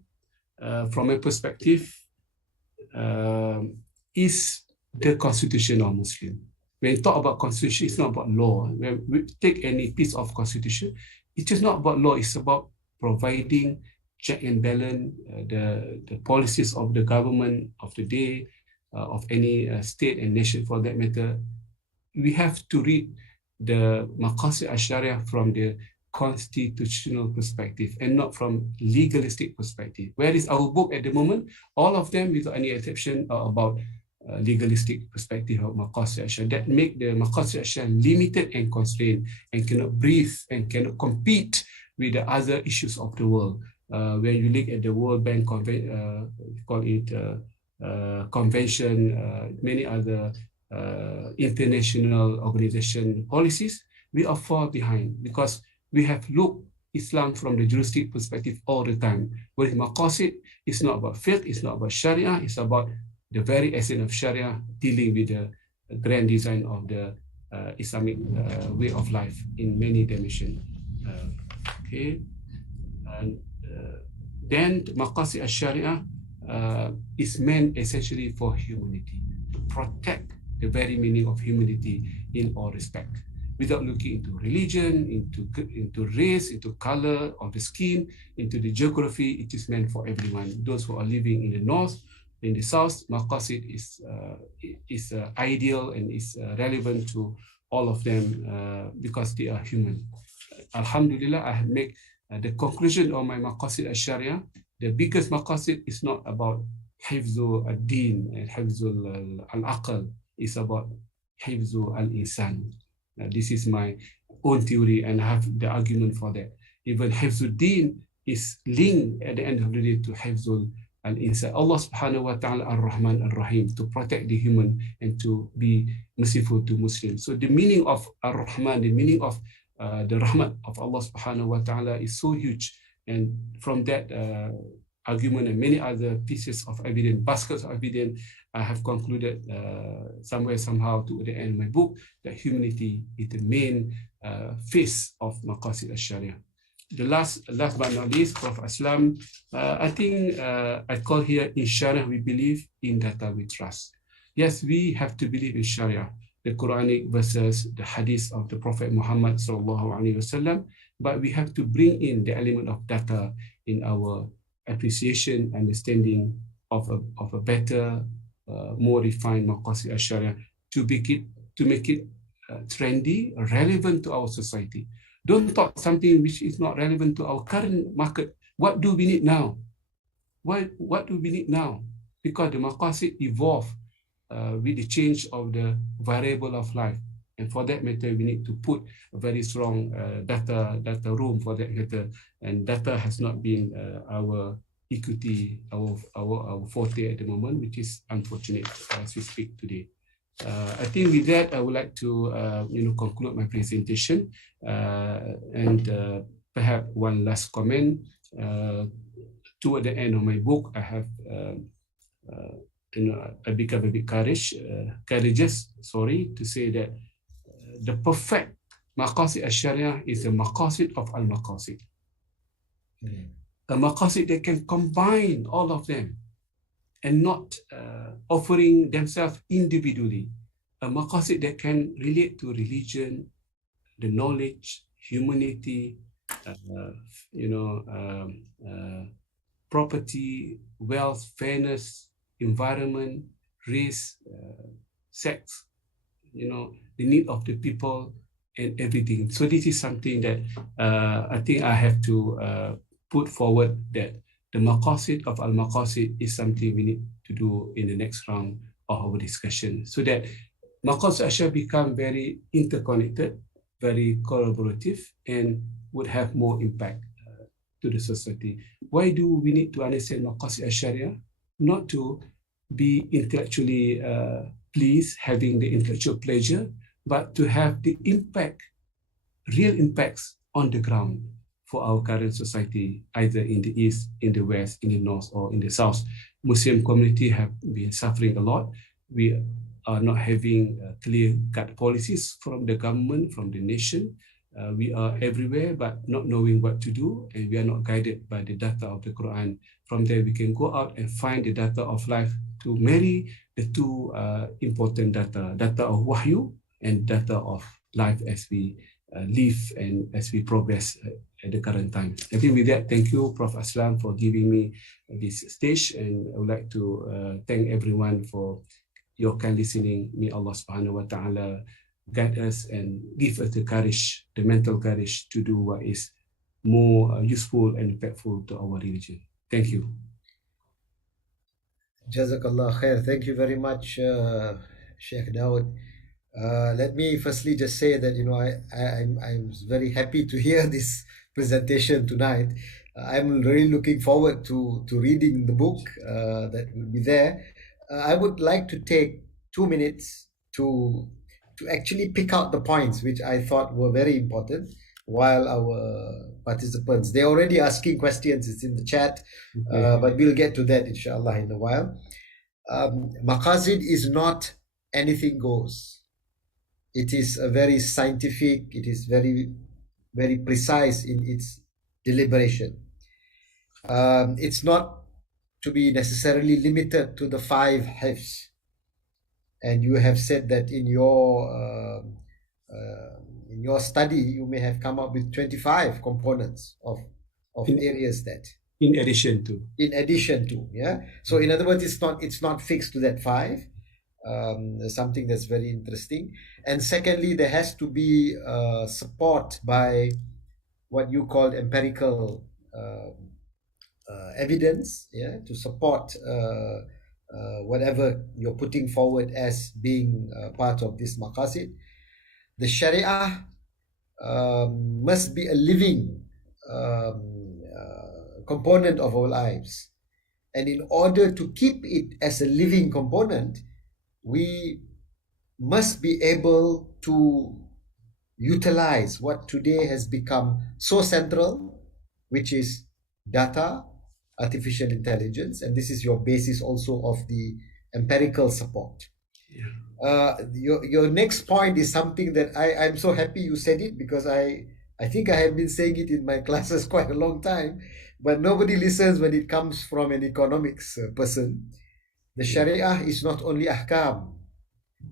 from a perspective, is the constitution of Muslim. When we talk about constitution, it's not about law. When we take any piece of constitution, it is not about law, it's about providing check and balance, the policies of the government of the day, of any state and nation for that matter. We have to read the Maqasid al-Shariah from the constitutional perspective and not from legalistic perspective. Whereas our book at the moment, all of them without any exception are about legalistic perspective of Maqasid al-Shariah that make the Maqasid al-Shariah limited and constrained and cannot breathe and cannot compete with the other issues of the world. When you look at the World Bank convention, many other international organization policies, we are far behind because we have looked Islam from the juristic perspective all the time. Whereas Maqasid is not about fiqh, it's not about Sharia, it's about the very essence of Sharia, dealing with the grand design of the Islamic way of life in many dimensions. Okay, and then Maqasid al-Shariah is meant essentially for humanity, to protect the very meaning of humanity in all respect, without looking into religion, into race, into color of the skin, into the geography. It is meant for everyone. Those who are living in the north, in the south, Maqasid is ideal and is relevant to all of them because they are human. Alhamdulillah, I have made the conclusion of my Maqasid al-Shariah. The biggest Maqasid is not about Hifzul al-Din and Hifzul al-Aql. It's about Hifzul al-Insan. This is my own theory and I have the argument for that. Even Hifzul Din is linked at the end of the day to Hifzul al-Insan. Allah subhanahu wa ta'ala ar-Rahman ar-Rahim, to protect the human and to be merciful to Muslims. So the meaning of ar-Rahman, the meaning of the rahmat of Allah subhanahu wa ta'ala is so huge. And from that argument and many other pieces of evidence, baskets of evidence, I have concluded somewhere, somehow to the end of my book, that humanity is the main face of Maqasid al-Shariah. The last but not least, Prof. Aslam, I think I call here in Sharia, we believe, in data we trust. Yes, we have to believe in Sharia, the Quranic verses, the hadith of the Prophet Muhammad sallallahu alaihi wasallam, but we have to bring in the element of data in our appreciation, understanding of a better, more refined Maqasid al-Shariah to make it trendy, relevant to our society. Don't talk something which is not relevant to our current market. What do we need now? What do we need now? Because the Maqasid evolve with the change of the variable of life. And for that matter, we need to put a very strong data room for that matter. And data has not been our equity, our forte at the moment, which is unfortunate as we speak today. I think with that, I would like to conclude my presentation and perhaps one last comment. Toward the end of my book, I have I become a bit courageous, to say that the perfect Maqasid al-Shariah is a Maqasid of al-Maqasid. A Maqasid that can combine all of them and not offering themselves individually. A Maqasid that can relate to religion, the knowledge, humanity, property, wealth, fairness, environment, race, sex, the need of the people and everything. So this is something that I think I have to put forward, that the Maqasid of al-Maqasid is something we need to do in the next round of our discussion, so that Maqasid al-Shariah become very interconnected, very collaborative, and would have more impact to the society. Why do we need to understand Maqasid al-Shariah? Not to be intellectually pleased, having the intellectual pleasure, but to have the impact, real impacts on the ground for our current society, either in the east, in the west, in the north, or in the south. Muslim community have been suffering a lot. we are not having clear-cut policies from the government, from the nation. We are everywhere, but not knowing what to do, and we are not guided by the data of the Quran. From there, we can go out and find the data of life to marry the two important data of wahyu and data of life as we live and as we progress at the current time. I think with that, thank you, Prof. Aslam, for giving me this stage, and I would like to thank everyone for your kind listening. May Allah subhanahu wa ta'ala guide us and give us the courage, the mental courage to do what is more useful and impactful to our religion. Thank you. Jazakallah khair. Thank you very much, Sheikh Daud. Let me firstly just say that I'm very happy to hear this presentation tonight. I'm really looking forward to reading the book that will be there. I would like to take 2 minutes to actually pick out the points which I thought were very important, while our participants, they're already asking questions. It's in the chat, but we'll get to that inshallah in a while. Maqasid is not anything goes. It is a very scientific, it is very, very precise in its deliberation. It's not to be necessarily limited to the 5 hifz. And you have said that in your study, you may have come up with 25 components of areas that. In addition to, yeah. So in other words, it's not fixed to that 5. Something that's very interesting. And secondly, there has to be support by what you called empirical evidence, yeah, to support whatever you're putting forward as being part of this maqasid. The Sharia must be a living component of our lives. And in order to keep it as a living component, we must be able to utilize what today has become so central, which is data, artificial intelligence, and this is your basis also of the empirical support. Your next point is something that I'm so happy you said it, because I think I have been saying it in my classes quite a long time, but nobody listens when it comes from an economics person. The Sharia is not only ahkam.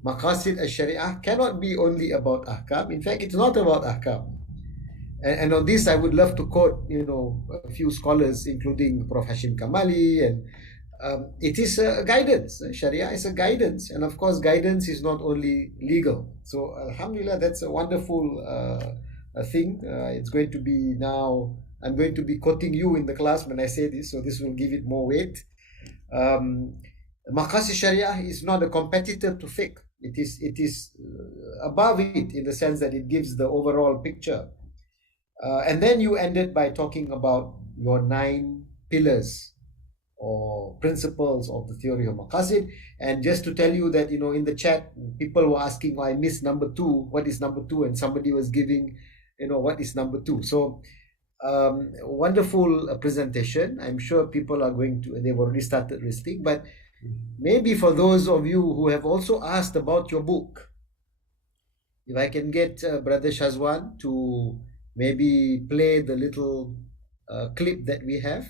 Maqasid al-Shariah cannot be only about ahkam. In fact, it's not about ahkam. And on this, I would love to quote, a few scholars, including Prof. Hashim Kamali, and it is a guidance. Sharia is a guidance, and of course, guidance is not only legal. So, alhamdulillah, that's a wonderful thing. It's going to be now. I'm going to be quoting you in the class when I say this, so this will give it more weight. Maqasid Sharia is not a competitor to fiqh. It is above it in the sense that it gives the overall picture. And then you ended by talking about your 9 pillars or principles of the theory of Maqasid. And just to tell you that, in the chat, people were asking, I missed number 2. What is number 2? And somebody was giving, what is number 2? So, wonderful presentation. I'm sure people are they've already started listening, but maybe for those of you who have also asked about your book, if I can get Brother Shazwan to maybe play the little clip that we have.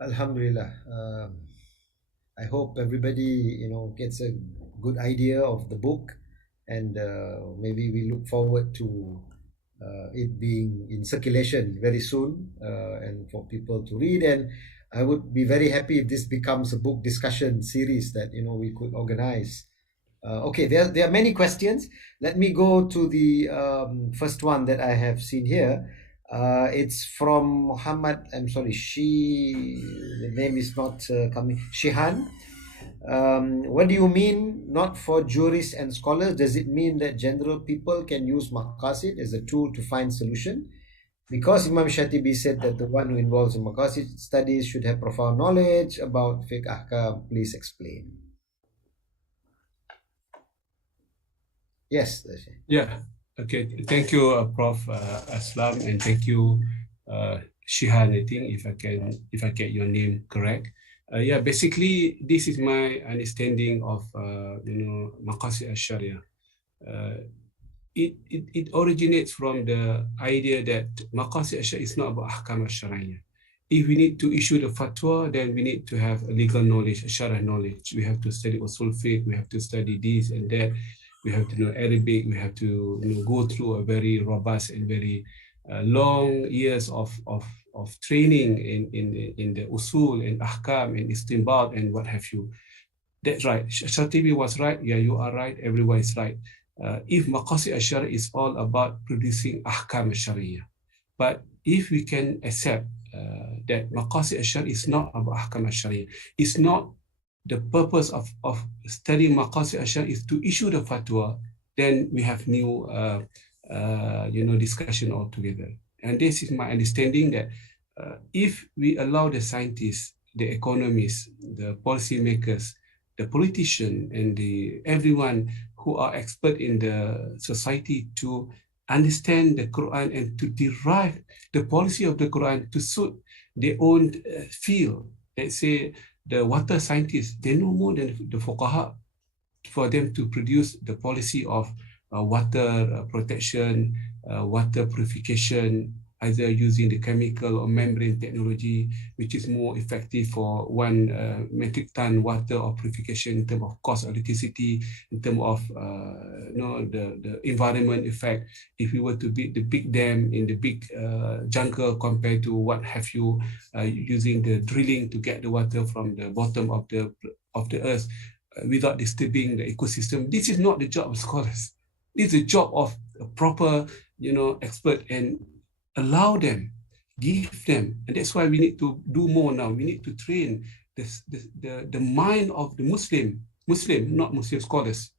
Alhamdulillah. I hope everybody, gets a good idea of the book, and maybe we look forward to it being in circulation very soon, and for people to read. And I would be very happy if this becomes a book discussion series that we could organize. Okay, there are many questions. Let me go to the first one that I have seen here. It's from Muhammad. I'm sorry, the name is not coming. Shihan. What do you mean not for jurists and scholars? Does it mean that general people can use Maqasid as a tool to find solution? Because Imam Shatibi said that the one who involves in Maqasid studies should have profound knowledge about fiqh ahkam. Please explain. Yes. Yeah. Okay. Thank you, Prof. Aslam, and thank you, Shihan. I think if I get your name correct. Yeah. Basically, this is my understanding of Maqasid al-Shariah. It originates from the idea that Maqasid al-Shariah is not about ahkam al-Shariah. If we need to issue the fatwa, then we need to have legal knowledge, Sharia knowledge. We have to study usul fiqh, we have to study this and that. We have to know Arabic. We have to go through a very robust and very long years of training in the usul and ahkam and istinbat and what have you. That's right. Shatibi was right. Yeah, you are right. Everyone is right. If Maqasid al-Shariah is all about producing ahkam al-Shariah, but if we can accept that Maqasid al-Shariah is not about ahkam al-Shariah, it's not the purpose of studying Maqasid al-Shariah is to issue the fatwa, then we have new discussion altogether. And this is my understanding that if we allow the scientists, the economists, the policymakers, the politicians, and everyone who are expert in the society to understand the Quran and to derive the policy of the Quran to suit their own field. Let's say the water scientists, they know more than the fuqaha for them to produce the policy of water protection, water purification, either using the chemical or membrane technology, which is more effective for 1 metric ton water or purification in terms of cost of electricity, in terms of the environment effect. If we were to build the big dam in the big jungle compared to what have you using the drilling to get the water from the bottom of the earth without disturbing the ecosystem. This is not the job of scholars. This is the job of a proper expert, and allow them, give them. And that's why we need to do more now. We need to train the mind of the Muslim, not Muslim scholars,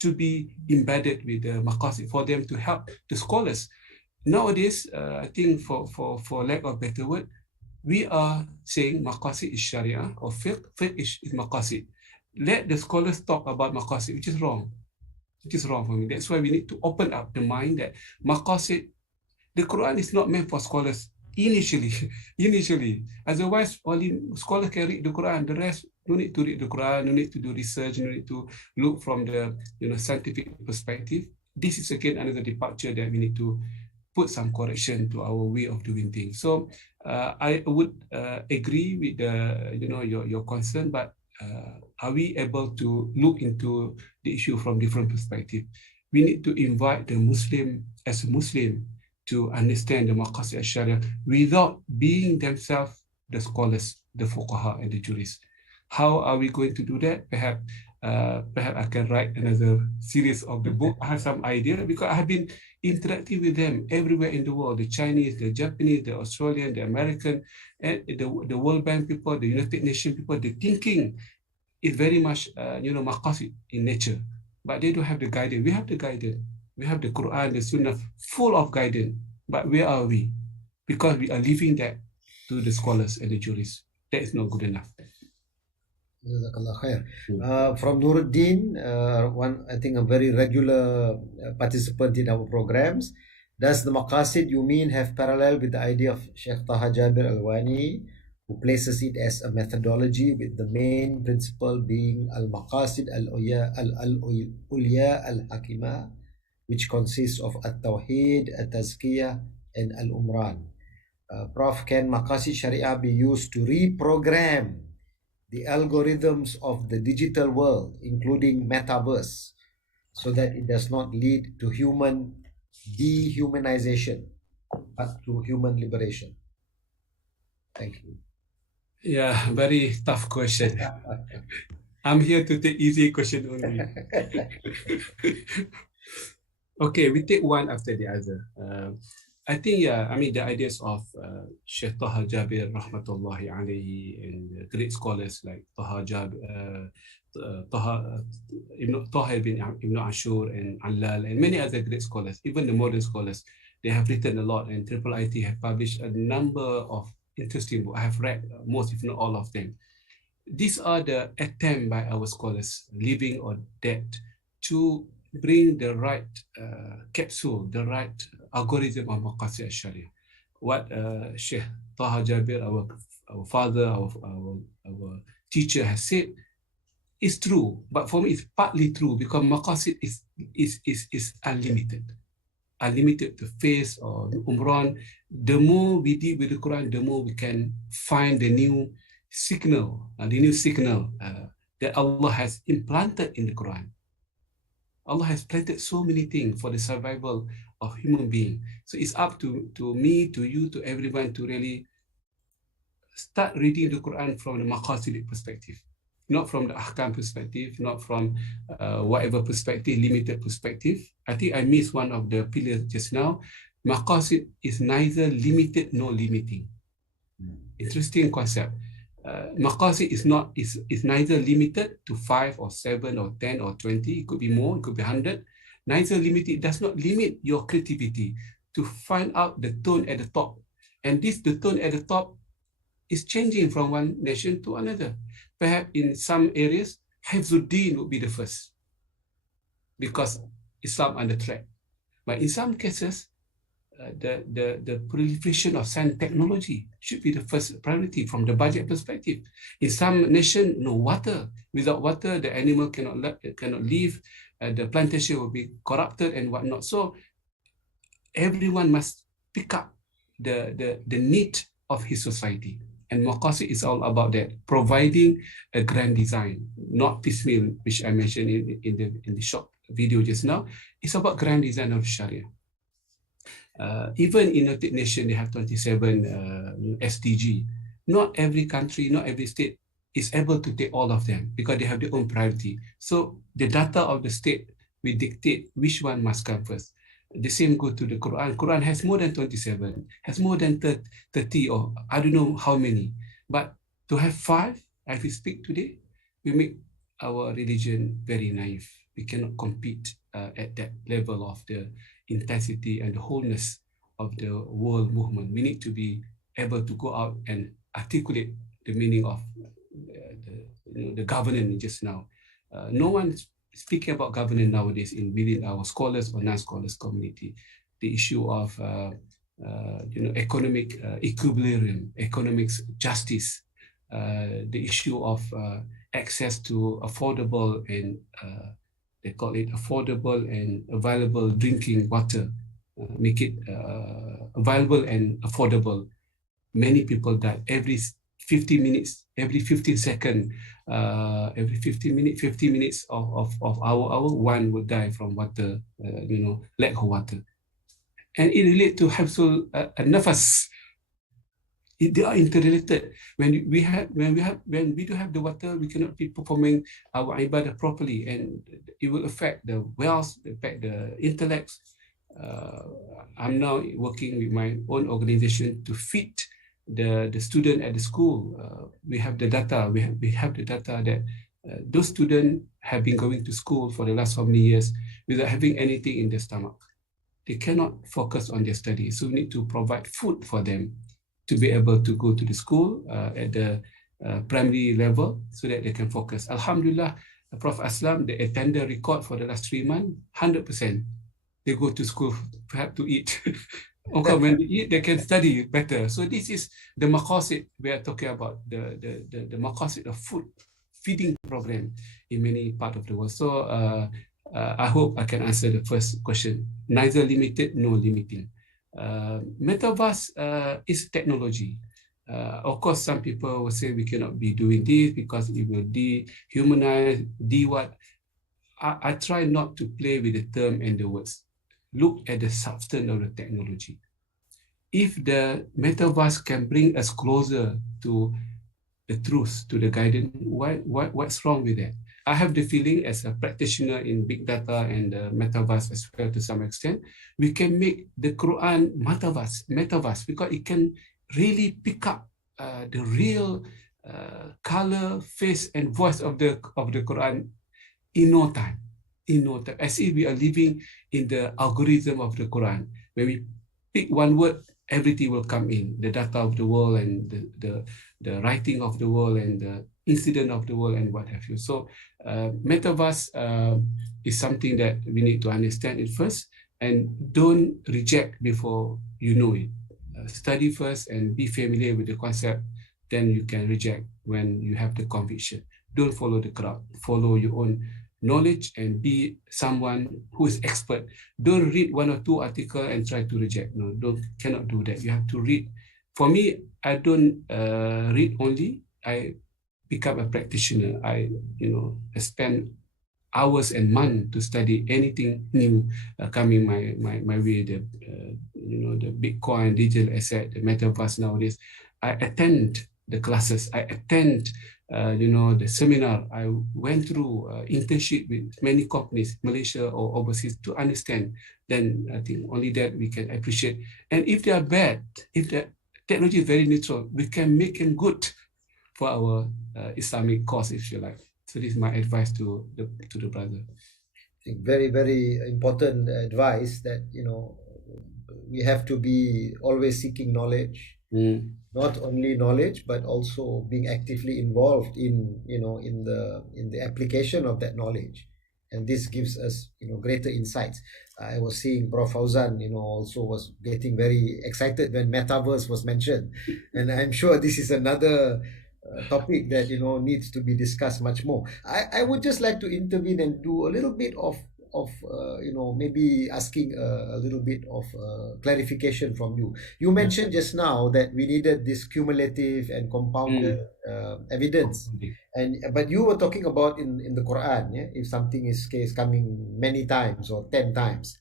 to be embedded with the Maqasid, for them to help the scholars. Nowadays, I think for lack of better word, we are saying Maqasid is Sharia or fiqh is Maqasid. Let the scholars talk about Maqasid, which is wrong. Which is wrong for me. That's why we need to open up the mind that Maqasid, the Quran is not meant for scholars initially. Otherwise, only scholars can read the Quran. The rest no need to read the Quran, no need to do research, no need to look from the scientific perspective. This is again another departure that we need to put some correction to our way of doing things. So I would agree with your concern, but are we able to look into the issue from different perspectives? We need to invite the Muslim as a Muslim to understand the Maqasid al-Shariah without being themselves the scholars, the fuqaha, and the jurists. How are we going to do that? Perhaps I can write another series of the book. I have some idea because I have been interacting with them everywhere in the world, the Chinese, the Japanese, the Australian, the American, and the World Bank people, the United Nations people. The thinking is very much, Maqasid in nature, but they don't have the guidance. We have the guidance. We have the Quran, the Sunnah, full of guidance. But where are we? Because we are leaving that to the scholars and the jurists. That is not good enough. Jazakallah khair. From Nuruddin, I think a very regular participant in our programs. Does the Maqasid you mean have parallel with the idea of Sheikh Taha Jabir Al-Wani, who places it as a methodology with the main principle being Al-Maqasid Al-Ulya Al-Hakimah, which consists of At-Tawheed, At-Tazkiyah, and Al-Umran? Prof, can Maqasid Sharia be used to reprogram the algorithms of the digital world, including metaverse, so that it does not lead to human dehumanization, but to human liberation? Thank you. Yeah, very tough question. I'm here to take easy question only. Okay, we take one after the other. I think, I mean, the ideas of Sheikh Taha Jabir, rahmatullahi alayhi, and great scholars like Taha Jabir, Taha Ibn Ashur and Allal, and many other great scholars, even the modern scholars, they have written a lot, and IIIT have published a number of interesting books. I have read most, if not all of them. These are the attempt by our scholars, living or dead, to bring the right capsule, the right algorithm of Maqasid al-Shariah. What Sheikh Taha Jabir, our father, our teacher has said is true, but for me it's partly true because Maqasid is unlimited. Unlimited to face or Umran. The more we deal with the Quran, the more we can find the new signal that Allah has implanted in the Quran. Allah has planted so many things for the survival of human being. So it's up to me, to you, to everyone to really start reading the Quran from the Maqasid perspective, not from the Ahkam perspective, not from whatever perspective, limited perspective. I think I missed one of the pillars just now. Maqasid is neither limited nor limiting. Interesting concept. Maqasid is neither limited to 5 or 7 or 10 or 20. It could be more, it could be 100. Neither limited, it does not limit your creativity to find out the tone at the top. And the tone at the top is changing from one nation to another. Perhaps in some areas, Hifzuddin would be the first because Islam under threat. But in some cases, the proliferation of science technology should be the first priority from the budget perspective. In some nation, no water. Without water, the animal cannot live. The plantation will be corrupted and whatnot. So everyone must pick up the need of his society. And Maqasid is all about that, providing a grand design, not piecemeal, which I mentioned in the short video just now. It's about grand design of Sharia. Even in United Nations, they have 27 SDG. Not every country, not every state is able to take all of them because they have their own priority. So the data of the state will dictate which one must come first. The same go to the Quran. Quran has more than 27, has more than 30 or I don't know how many. But to have 5, as we speak today, we make our religion very naive. We cannot compete at that level of the intensity and the wholeness of the world movement. We need to be able to go out and articulate the meaning of the governance just now. No one speaking about governance nowadays within our scholars or non-scholars community. The issue of economic equilibrium, economic justice, the issue of access to affordable and they call it affordable and available drinking water, make it available and affordable. Many people die every 50 minutes, every 15 seconds, every 15 minutes of our one would die from water, lack of water. And it relates to Hafsul Nafas. They are interrelated. When we do have the water, we cannot be performing our ibadah properly, and it will affect the wealth, affect the intellects. I'm now working with my own organization to feed the student at the school. We have the data. We have the data that those students have been going to school for the last so many years without having anything in their stomach. They cannot focus on their studies. So we need to provide food for them to be able to go to the school at the primary level so that they can focus. Alhamdulillah, Prof. Aslam, the attender record for the last 3 months, 100%. They go to school perhaps to eat. Okay, when they eat, they can study better. So this is the Maqasid we are talking about, the Maqasid of food feeding program in many parts of the world. So I hope I can answer the first question. Neither limited nor limiting. Metaverse is technology. Of course, some people will say we cannot be doing this because it will dehumanize, what. I try not to play with the term and the words. Look at the substance of the technology. If the metaverse can bring us closer to the truth, to the guidance, what's wrong with that? I have the feeling as a practitioner in big data and metaverse as well to some extent, we can make the Quran metaverse because it can really pick up the real color, face, and voice of the Quran in no time, as if we are living in the algorithm of the Quran. When we pick one word, everything will come in, the data of the world and the writing of the world and the incident of the world and what have you. So metaverse is something that we need to understand it first and don't reject before you know it. Study first and be familiar with the concept, then you can reject when you have the conviction. Don't follow the crowd, follow your own knowledge and be someone who is expert. Don't read one or two articles and try to reject. No, cannot do that. You have to read. For me, I don't read only. I become a practitioner. I spend hours and months to study anything new coming my way. The Bitcoin, digital asset, the metaverse nowadays. I attend the classes. I attend the seminar. I went through internship with many companies, Malaysia or overseas, to understand. Then I think only that we can appreciate. And if they are bad, if the technology is very neutral, we can make them good for our Islamic cause, if you like. So this is my advice to the brother. I think very, very important advice that we have to be always seeking knowledge. Not only knowledge, but also being actively involved in the application of that knowledge, and this gives us greater insights. I was seeing Prof Fauzan also was getting very excited when metaverse was mentioned, and I'm sure this is another topic that needs to be discussed much more. I would just like to intervene and do a little bit of maybe asking a little bit of clarification from you. You mentioned just now that we needed this cumulative and compounded evidence, but you were talking about in the Quran, yeah? If something is coming many times or 10 times.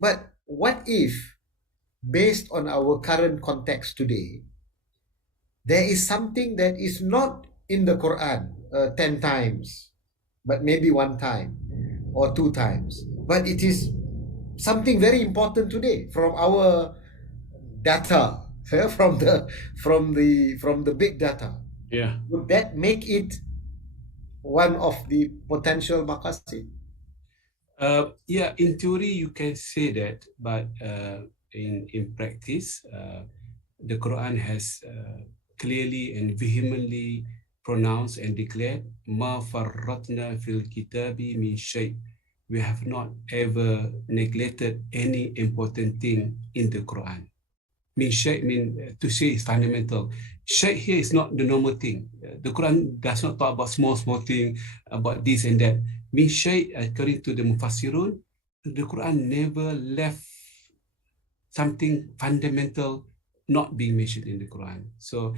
But what if, based on our current context today, there is something that is not in the Quran 10 times, but maybe one time or two times, but it is something very important today from our data, from the big data. Yeah. Would that make it one of the potential maqasid? Yeah, in theory you can say that, but in practice, the Quran has clearly and vehemently pronounced and declared, "Ma farratna fil kitabi min shay." We have not ever neglected any important thing in the Quran. Min shay to say is fundamental. Shay here is not the normal thing. The Quran does not talk about small thing, about this and that. Min shay, according to the Mufassirun, the Quran never left something fundamental not being mentioned in the Quran. So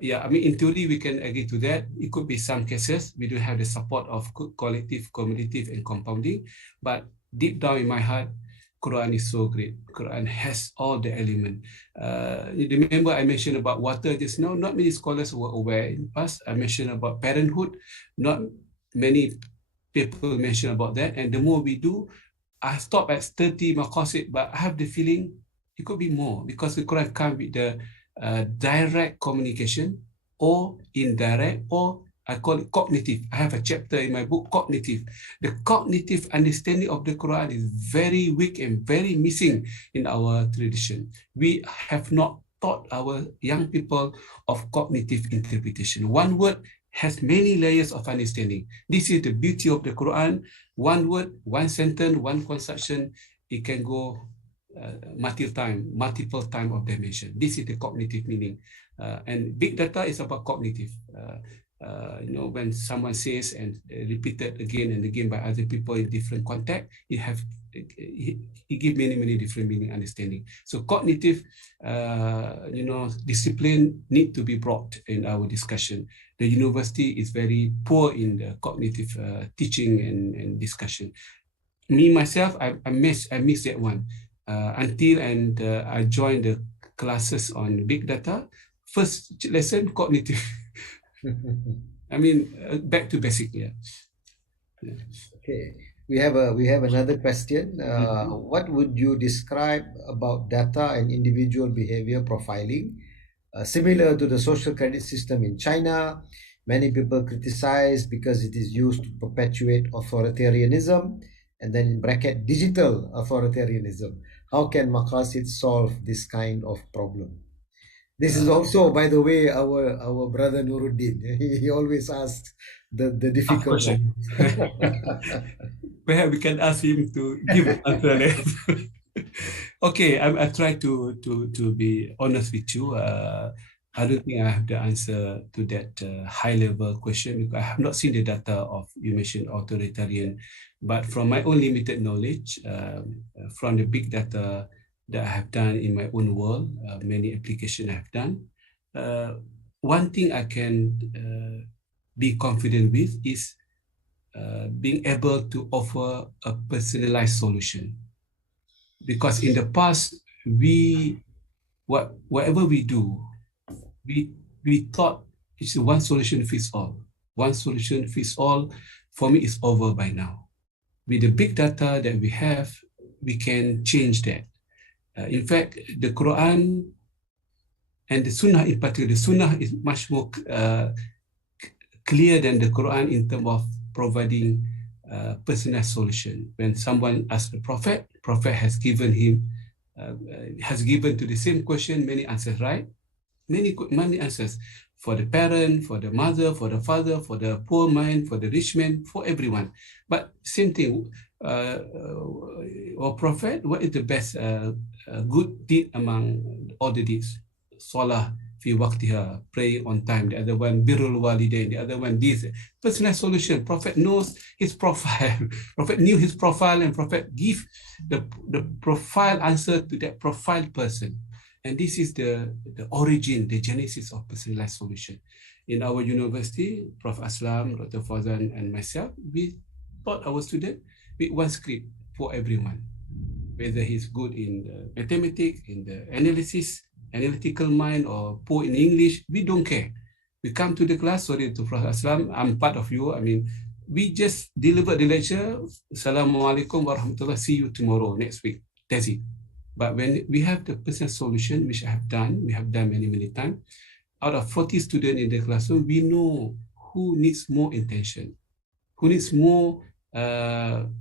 yeah, I mean, in theory, we can agree to that. It could be some cases we don't have the support of collective, cumulative, and compounding, but deep down in my heart, Quran is so great. Quran has all the elements. Remember I mentioned about water just now. Not many scholars were aware in the past. I mentioned about parenthood. Not many people mention about that. And the more we do, I stop at 30 maqasid, but I have the feeling it could be more, because the Quran comes with the direct communication or indirect, or I call it cognitive. I have a chapter in my book, cognitive. The cognitive understanding of the Quran is very weak and very missing in our tradition. We have not taught our young people of cognitive interpretation. One word has many layers of understanding. This is the beauty of the Quran. One word, one sentence, one construction, it can go multiple time of dimension. This is the cognitive meaning. And big data is about cognitive. When someone says and repeated again and again by other people in different context, it have he gave many different meaning understanding. So cognitive, discipline need to be brought in our discussion. The university is very poor in the cognitive teaching and discussion. Me myself, I miss that one until I joined the classes on big data. First lesson, cognitive. I mean, back to basic, yeah. Okay, we have another question. What would you describe about data and individual behavior profiling? Similar to the social credit system in China, many people criticize because it is used to perpetuate authoritarianism, and then in bracket digital authoritarianism. How can Maqasid solve this kind of problem? This is also, by the way, our brother Nuruddin. He always asks the difficult question. Perhaps we can ask him to give an answer. Okay, I try to be honest with you. I don't think I have the answer to that high level question because I have not seen the data of, you mentioned authoritarian, but from my own limited knowledge, from the big data that I have done in my own world, many applications I have done. One thing I can be confident with is being able to offer a personalized solution. Because in the past, whatever we do, we thought it's one solution fits all. One solution fits all. For me, it's over by now. With the big data that we have, we can change that. In fact, the Quran and the Sunnah in particular, the Sunnah is much more clear than the Quran in terms of providing personal solution. When someone asks the Prophet has given to the same question many answers, right? Many answers for the parent, for the mother, for the father, for the poor man, for the rich man, for everyone. But same thing. Or Prophet, what is the best good deed among all the deeds? Salah fi waqtiha, pray on time. The other one, birrul walidain. The other one, this. Personal solution. Prophet knows his profile. Prophet knew his profile, and Prophet give the profile answer to that profile person. And this is the origin, the genesis of personalized solution. In our university, Prof. Aslam, Dr. Fawzan, and myself, we taught our students with one script for everyone. Whether he's good in the mathematics, in the analytical mind, or poor in English, we don't care. We come to the class, sorry to Prof. Aslam, I'm part of you. I mean, we just deliver the lecture. Assalamualaikum warahmatullahi. See you tomorrow, next week. That's it. But when we have the personal solution, which we have done many times, out of 40 students in the classroom, we know who needs more intention, who needs more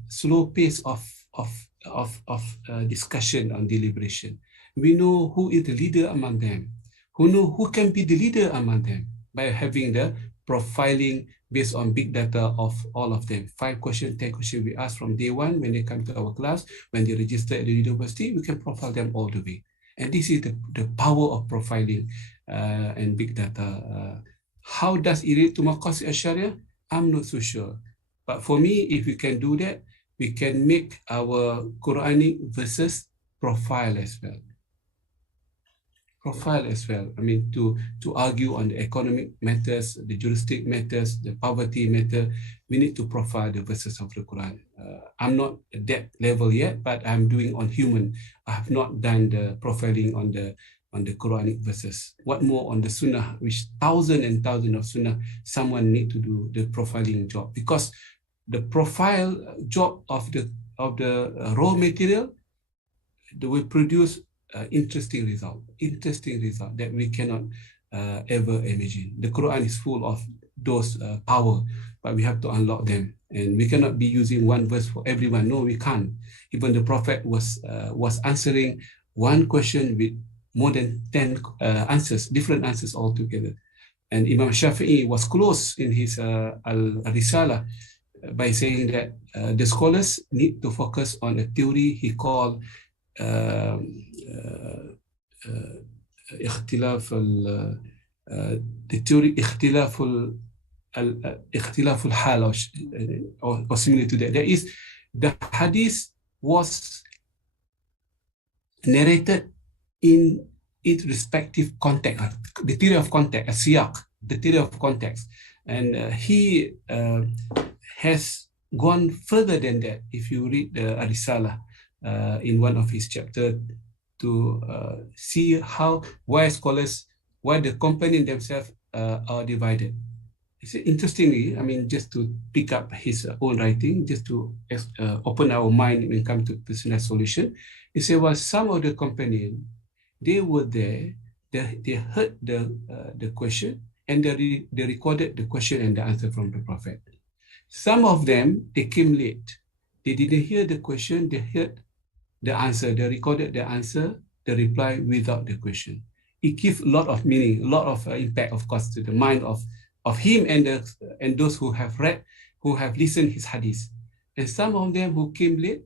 slow pace of discussion on deliberation. We know who is the leader among them, who can be the leader among them by having the profiling based on big data of all of them. 5 questions, 10 questions we ask from day one when they come to our class, when they register at the university, we can profile them all the way. And this is the power of profiling and big data. How does it relate to Maqasid al-Shariah? I'm not so sure. But for me, if we can do that, we can make our Quranic verses profile as well. I mean, to argue on the economic matters, the juristic matters, the poverty matter, we need to profile the verses of the Quran. I'm not at that level yet, but I'm doing on human. I have not done the profiling on the Quranic verses. What more on the Sunnah, which thousands and thousands of Sunnah, someone need to do the profiling job, because the profile job of the raw material, they will produce interesting result that we cannot ever imagine. The Quran is full of those power, but we have to unlock them, and we cannot be using one verse for everyone. No, we can't. Even the Prophet was answering one question with more than 10 answers, different answers altogether. And Imam Shafi'i was close in his Al-Risalah by saying that the scholars need to focus on a theory he called the theory اختلاف الحال or similar to that. There is the hadith was narrated in its respective context, the theory of context, a siyak, the theory of context. And he has gone further than that. If you read the Arisalah in one of his chapters, to see why scholars, why the components themselves are divided. Interestingly, I mean, just to pick up his own writing, just to open our mind when it comes to personal solution, he said, well, some of the companions, they were there, they heard the question, and they recorded the question and the answer from the Prophet. Some of them, they came late. They didn't hear the question, they heard the answer, they recorded the answer, the reply without the question. It gives a lot of meaning, a lot of impact, of course, to the mind of him and those who have read, who have listened his hadith. And some of them who came late,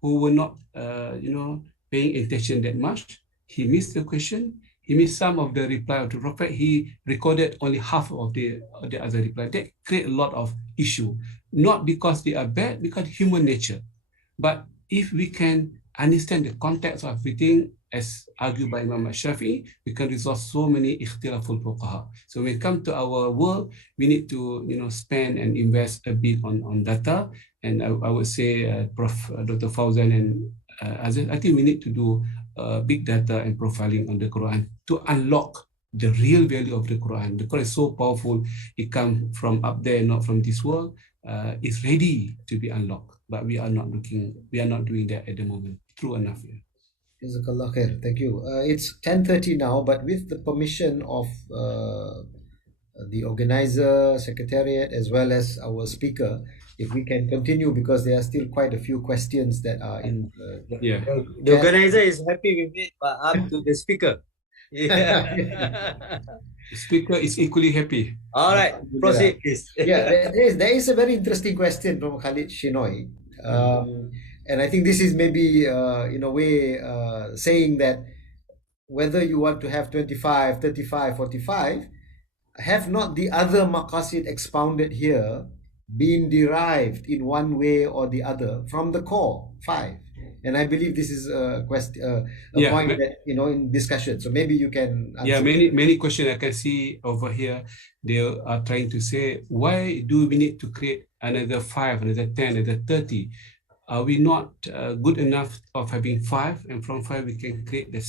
who were not, paying attention that much, he missed the question, he missed some of the reply of the Prophet, he recorded only half of the other reply. That create a lot of issue, not because they are bad, because human nature. But if we can understand the context of everything, as argued by Imam Shafi'i, we can resolve so many ikhtilaful fuqaha. So when it comes to our world, we need to spend and invest a bit on data. And I would say Prof. Dr. Fauzan and Aziz, I think we need to do big data and profiling on the Quran to unlock the real value of the Quran. The Quran is so powerful, it comes from up there, not from this world. It's ready to be unlocked, but we are not doing that at the moment. True enough. Yeah. Jazakallah khair. Thank you. It's 10:30 now, but with the permission of the organizer, secretariat, as well as our speaker, if we can continue, because there are still quite a few questions that are in the organizer is happy with it, but up to the speaker. Yeah. The speaker is equally happy. All right, proceed, please. Yeah, there is a very interesting question from Khalid Shinoy. And I think this is maybe, in a way, saying that whether you want to have 25, 35, 45, have not the other maqasid expounded here been derived in one way or the other from the core 5? And I believe this is a point that, in discussion. So maybe you can answer. Yeah, many questions I can see over here. They are trying to say, why do we need to create another 5, another 10, another 30? Are we not good enough of having 5, and from 5 we can create the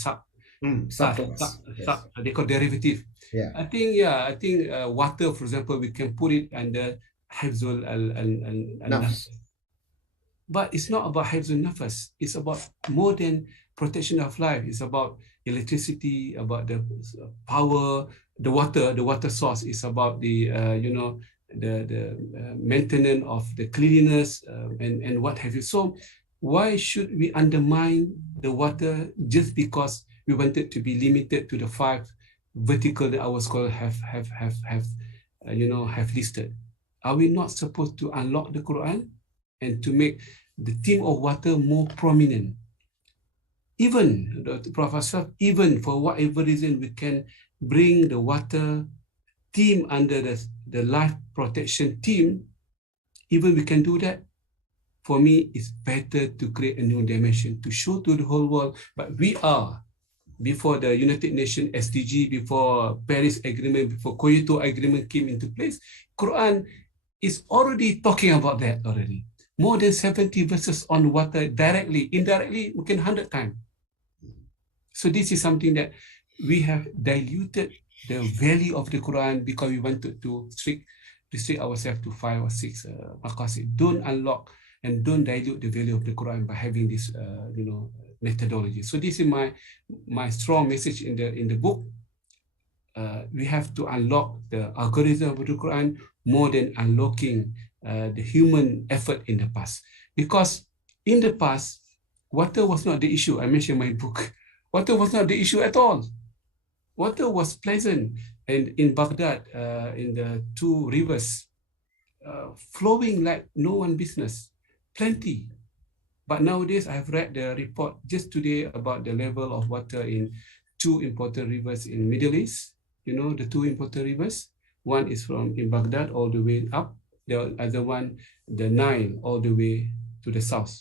they call derivative. Yeah. I think water, for example, we can put it under hifzul al-nafs. But it's not about hifzul nafas. It's about more than protection of life. It's about electricity, about the power, the water source. It's about the the maintenance of the cleanliness and what have you. So why should we undermine the water just because we wanted to be limited to the 5 vertical that our scholars have listed? Are we not supposed to unlock the Quran and to make the theme of water more prominent? Even the Prophet, even for whatever reason, we can bring the water theme under the life protection theme. Even we can do that. For me, it's better to create a new dimension to show to the whole world. But we are, before the United Nations SDG, before Paris Agreement, before Kyoto Agreement came into place, Quran is already talking about that already. More than 70 verses on water, directly, indirectly, we can 100 times. So this is something that we have diluted the value of the Quran because we wanted to restrict ourselves to 5 or 6 maqasid. Don't unlock and don't dilute the value of the Quran by having this methodology. So this is my strong message in the book. We have to unlock the algorithm of the Quran more than unlocking the human effort in the past. Because in the past, water was not the issue. I mentioned in my book. Water was not the issue at all. Water was pleasant. And in Baghdad, in the 2 rivers, flowing like no one business, plenty. But nowadays, I've read the report just today about the level of water in 2 important rivers in Middle East. You know, the 2 important rivers. One is in Baghdad all the way up. The other one, the Nile, all the way to the south.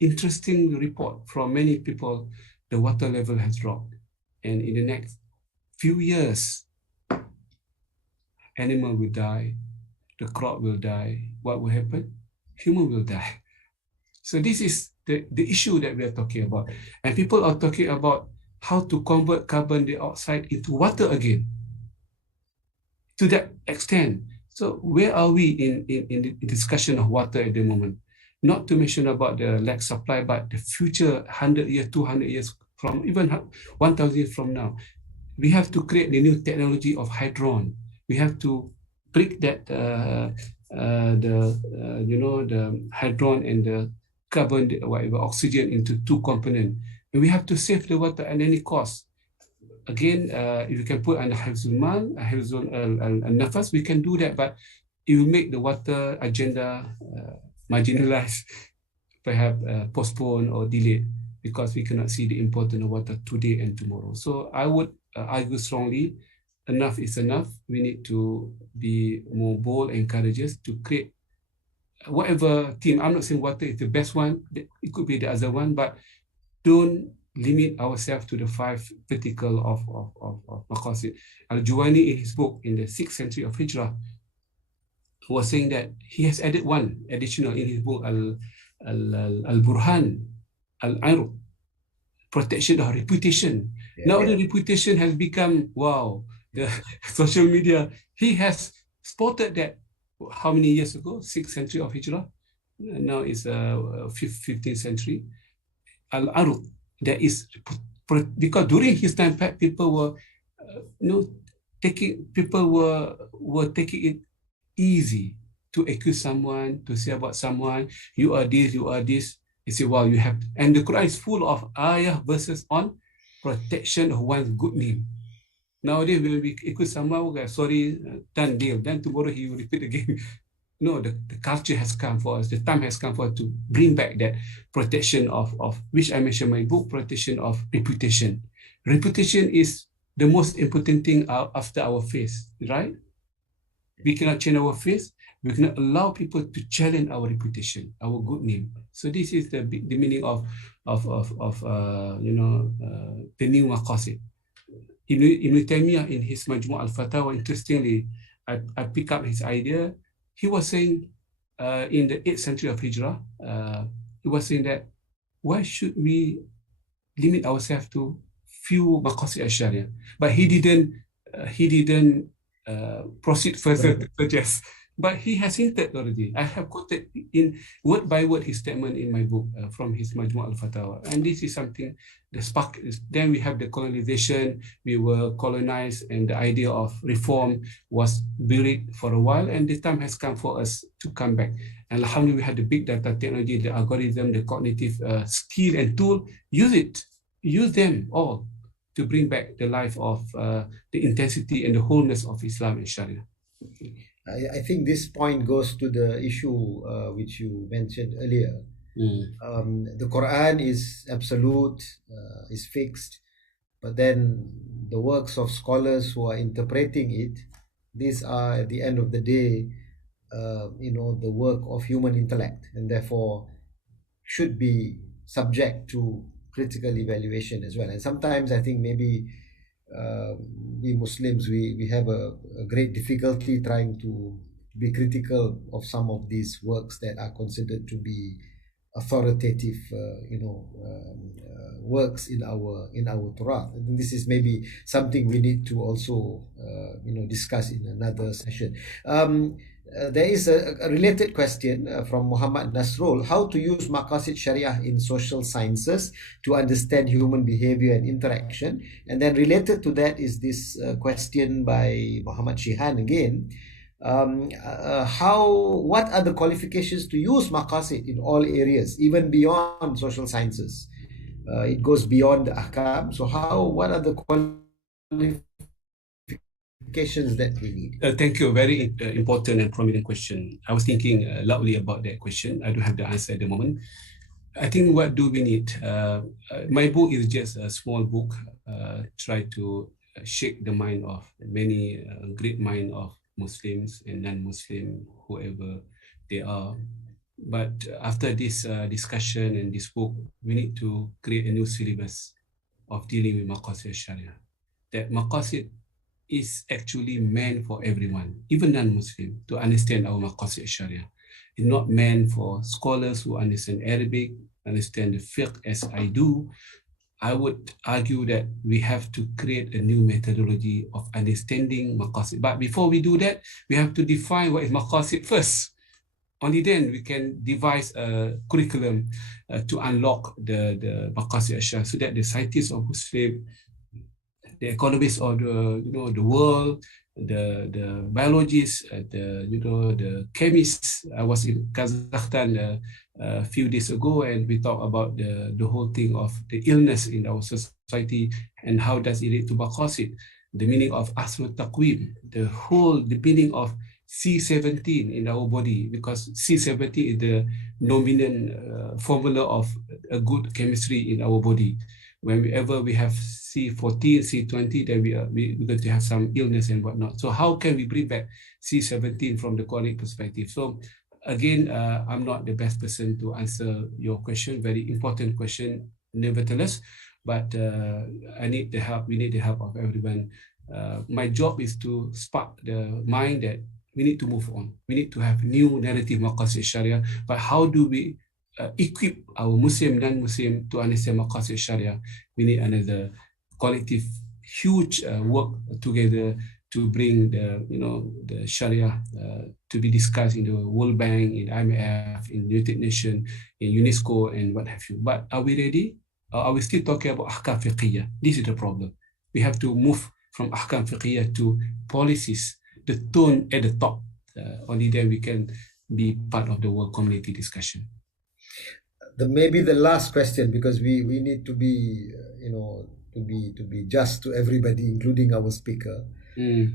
interesting report from many people, the water level has dropped. And in the next few years, animal will die, the crop will die. What will happen? Human will die. So this is the issue that we are talking about. And people are talking about how to convert carbon dioxide into water again. To that extent. So where are we in the discussion of water at the moment? Not to mention about the lack supply, but the future 100 years, 200 years from, even 1,000 years from now. We have to create the new technology of hydron. We have to break that the hydron and the carbon, whatever, oxygen into two components. And we have to save the water at any cost. Again, if you can put under Hifzul Mal, Hifzul al-Nafas, we can do that, but it will make the water agenda marginalized, perhaps postponed or delayed, because we cannot see the importance of water today and tomorrow. So I would argue strongly, enough is enough. We need to be more bold and courageous to create whatever team. I'm not saying water is the best one, it could be the other one, but don't limit ourselves to the 5 vertical of Maqasid. Al-Juwani, in his book in the 6th century of Hijrah, was saying that he has added one additional in his book, Al-Burhan, Al-Irq, protection of reputation. Now the reputation has become, wow, the social media. He has spotted that how many years ago? 6th century of Hijrah. Now it's 15th century. Al-Arq, there is, because during his time, people were taking it easy to accuse someone, to say about someone, you are this, you are this. You say, wow, you have, and the Quran is full of ayah verses on protection of one's good name. Nowadays, when we accuse someone, okay, sorry, done deal. Then tomorrow he will repeat again. No, the culture has come for us. The time has come for us to bring back that protection of which I mentioned in my book, protection of reputation. Reputation is the most important thing after our face, right? We cannot change our face. We cannot allow people to challenge our reputation, our good name. So this is the meaning of the new Maqasid. Ibn Taymiyyah in his Majmu' al-Fatawa, interestingly, I pick up his idea. He was saying in the 8th century of Hijrah, he was saying that why should we limit ourselves to few Maqasid al-Shariah? But he didn't proceed further to suggest. But he has hinted already. I have quoted in word by word his statement in my book from his Majmu' al-Fatawa. And this is something, the spark is, then we have the colonization, we were colonized, and the idea of reform was buried for a while, and the time has come for us to come back. And alhamdulillah, we had the big data technology, the algorithm, the cognitive skill and tool. Use them all to bring back the life of the intensity and the wholeness of Islam and Sharia. I think this point goes to the issue which you mentioned earlier. The Quran is absolute, is fixed, but then the works of scholars who are interpreting it, these are at the end of the day, the work of human intellect, and therefore should be subject to critical evaluation as well. And sometimes I think maybe we Muslims, we have a great difficulty trying to be critical of some of these works that are considered to be authoritative works in our Torah. I think this is maybe something we need to also discuss in another session. There is a related question from Muhammad Nasrul: how to use Maqasid Shariah in social sciences to understand human behavior and interaction. And then related to that is this question by Muhammad Shihan again. What are the qualifications to use Maqasid in all areas, even beyond social sciences? It goes beyond the ahkam. So what are the qualifications that we need? Thank you. Very important and prominent question. I was thinking loudly about that question. I don't have the answer at the moment. I think what do we need? My book is just a small book. Try to shake the mind of many great mind of Muslims and non-Muslim, whoever they are. But after this discussion and this book, we need to create a new syllabus of dealing with Maqasid al-Shariah. That Maqasid is actually meant for everyone, even non-Muslim, to understand our Maqasid al-Shariah. It's not meant for scholars who understand Arabic, understand the fiqh as I do. I would argue that we have to create a new methodology of understanding Maqasid. But before we do that, we have to define what is Maqasid first. Only then we can devise a curriculum to unlock the Maqasid al-Shariah, so that the scientists of Muslim, the economists of the world, the biologists, the chemists. I was in Kazakhstan a few days ago, and we talked about the whole thing of the illness in our society and how does it relate to Maqasid, the meaning of Asl Taqwim, the meaning of C17 in our body, because C17 is the dominant formula of a good chemistry in our body. Whenever we have C14, C20, then we're going to have some illness and whatnot. So how can we bring back C17 from the Quranic perspective? So again, I'm not the best person to answer your question, very important question nevertheless, but I need the help, we need the help of everyone. My job is to spark the mind that we need to move on. We need to have new narrative Maqasid Sharia, but how do we equip our Muslim, non-Muslim to understand Maqasid Sharia? We need another collective, huge work together to bring the Sharia to be discussed in the World Bank, in IMF, in United Nations, in UNESCO, and what have you. But are we ready? Are we still talking about ahkam fiqhiyah? This is the problem. We have to move from ahkam fiqhiyah to policies, the tone at the top. Only then we can be part of the world community discussion. Maybe the last question, because we need to be to be just to everybody, including our speaker. You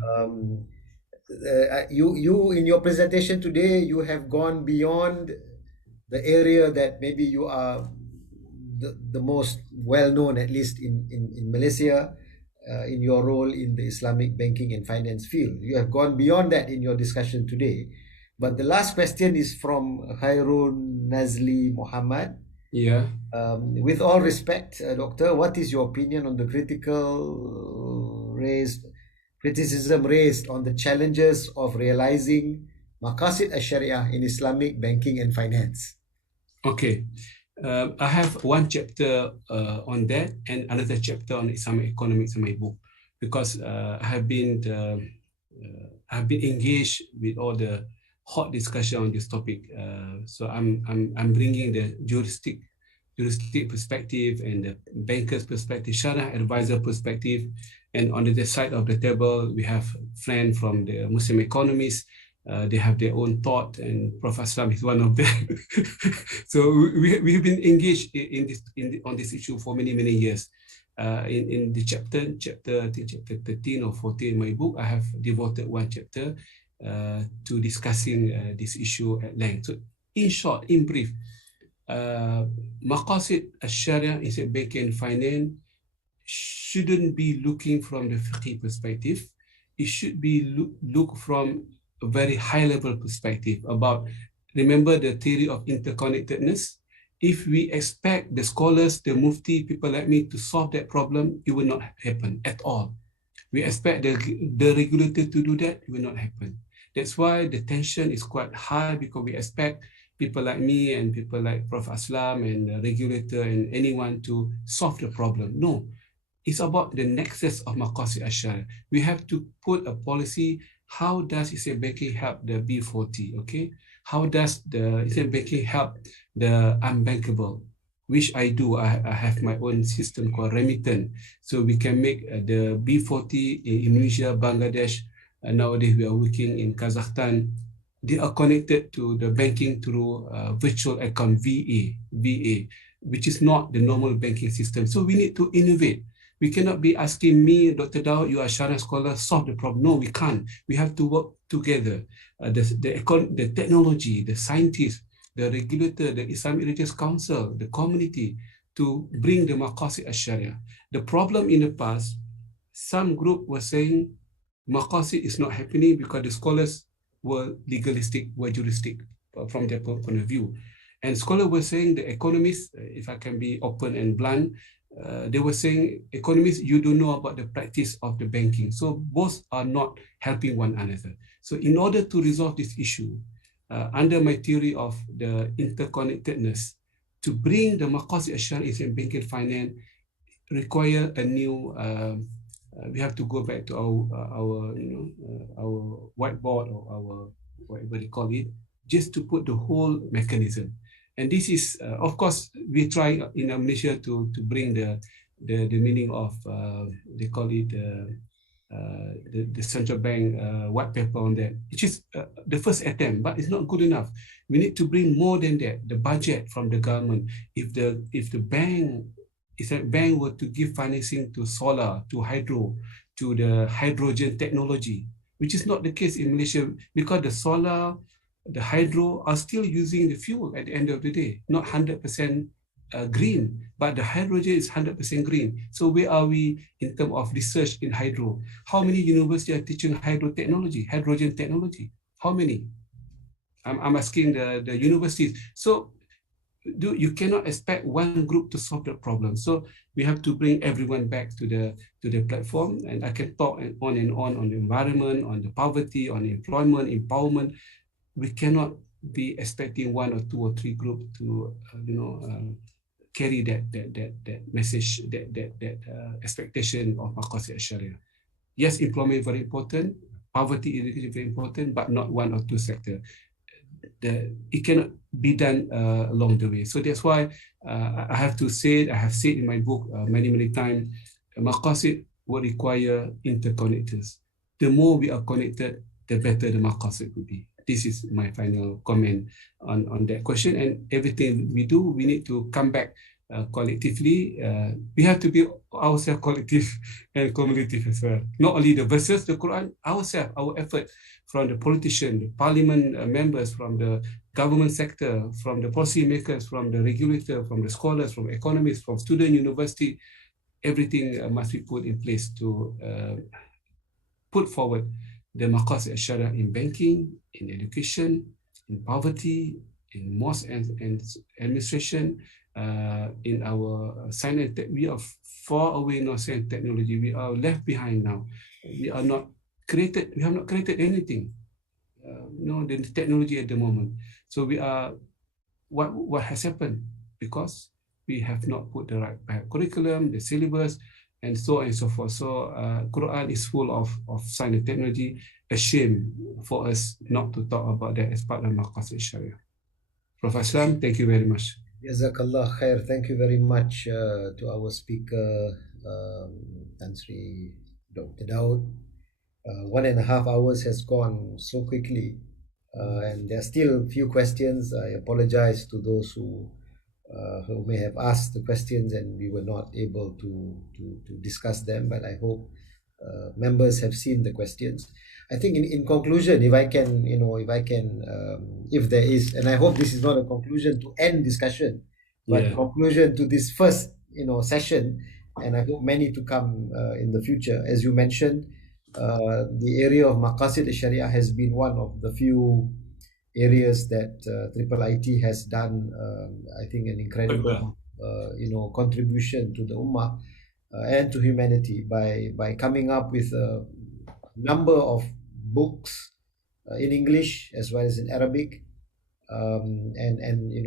in your presentation today, you have gone beyond the area that maybe you are the most well known, at least in Malaysia, in your role in the Islamic banking and finance field. You have gone beyond that in your discussion today. But the last question is from Khairul Nazli Muhammad. Yeah. With all respect, Doctor, what is your opinion on the criticism raised on the challenges of realizing Maqasid al-Shariah in Islamic banking and finance? Okay. I have one chapter on that and another chapter on Islamic economics in my book, because I have been engaged with all the hot discussion on this topic. So I'm bringing the juristic perspective and the banker's perspective, Sharia advisor perspective, and on the other side of the table we have friends from the Muslim economists. They have their own thought, and Prof Aslam is one of them. So we have been engaged on this issue for many years. In the chapter I think chapter 13 or 14 in my book, I have devoted one chapter to discussing this issue at length. So in short, in brief, Maqasid al-Shariah in banking and finance shouldn't be looking from the fiqh perspective. It should be look from a very high level perspective about, remember the theory of interconnectedness. If we expect the scholars, the mufti, people like me to solve that problem, it will not happen at all. We expect the regulator to do that, it will not happen. That's why the tension is quite high, because we expect people like me and people like Prof Aslam and the regulator and anyone to solve the problem. No, it's about the nexus of Maqasid al-Shariah. We have to put a policy. How does Islamic banking help the B40? Okay, how does the Islamic banking help the unbankable? Which I do. I have my own system called remittance, so we can make the B40 in Indonesia, Bangladesh. Nowadays we are working in Kazakhstan. They are connected to the banking through virtual account VA, which is not the normal banking system. So we need to innovate. We cannot be asking me, Dr. Daud, you are a Sharia scholar, solve the problem. No, we can't. We have to work together. The technology, the scientists, the regulator, the Islamic Religious Council, the community, to bring the Maqasid al-Shariah. The problem in the past, some group were saying Maqasid is not happening because the scholars were legalistic, were juristic. from their point of view. And scholars were saying, the economists, if I can be open and blunt, they were saying, economists, you don't know about the practice of the banking. So both are not helping one another. So in order to resolve this issue, under my theory of the interconnectedness, to bring the Maqasid al-Shariah in banking finance require a new, we have to go back to our our whiteboard or our, whatever they call it, just to put the whole mechanism. And this is, of course, we try in Malaysia to bring the meaning of, they call it the central bank white paper on that, which is the first attempt, but it's not good enough. We need to bring more than that, the budget from the government. If the bank, if a bank were to give financing to solar, to hydro, to the hydrogen technology, which is not the case in Malaysia, because the solar, the hydro are still using the fuel at the end of the day, not 100% green, but the hydrogen is 100% green. So where are we in terms of research in hydro? How many universities are teaching hydrogen technology? How many? I'm asking the universities. So you cannot expect one group to solve the problem. So we have to bring everyone back to the platform. And I can talk on and on the environment, on the poverty, on employment, empowerment. We cannot be expecting one or two or three groups to carry that message, that expectation of Maqasid al-Shariah. Yes, employment is very important, poverty is very important, but not one or two sectors. It cannot be done along the way. So that's why I have to say, I have said in my book many times, Maqasid will require interconnectors. The more we are connected, the better the Maqasid will be. This is my final comment on that question. And everything we do, we need to come back collectively. We have to be ourselves collective and cumulative as well. Not only the verses, the Quran, ourselves, our effort from the politician, the parliament members, from the government sector, from the policy makers, from the regulator, from the scholars, from economists, from student university, everything must be put in place to put forward the Maqasid al-Shariah in banking, in education, in poverty, in mosque and administration, in our science and tech. We are far away in our science and technology. We are left behind now. We have not created anything. The technology at the moment. So we are, what has happened? Because we have not put the right curriculum, the syllabus, and so on and so forth. So Quran is full of science and technology. A shame for us not to talk about that as part of Maqasid al-Shariah. Prof. Aslam, thank you very much. Jazakallah khair. Thank you very much to our speaker, Tan Sri Dr. Daud. 1.5 hours has gone so quickly, and there are still a few questions. I apologize to those who may have asked the questions and we were not able to discuss them, but I hope members have seen the questions. I think in conclusion, if there is, and I hope this is not a conclusion to end discussion, but conclusion to this first session, and I hope many to come in the future. As you mentioned, the area of Maqasid al-Shariah has been one of the few areas that IIIT has done, I think, an incredible contribution to the Ummah and to humanity by coming up with a number of books in English as well as in Arabic, and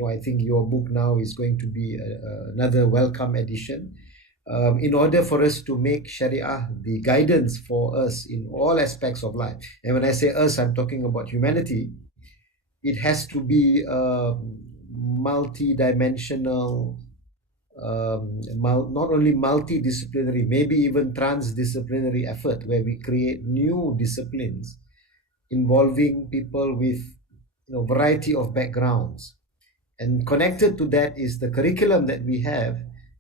I think your book now is going to be another welcome addition. In order for us to make Sharia the guidance for us in all aspects of life. And when I say us, I'm talking about humanity. It has to be a multi-dimensional, not only multidisciplinary, maybe even transdisciplinary effort where we create new disciplines involving people with variety of backgrounds. And connected to that is the curriculum that we have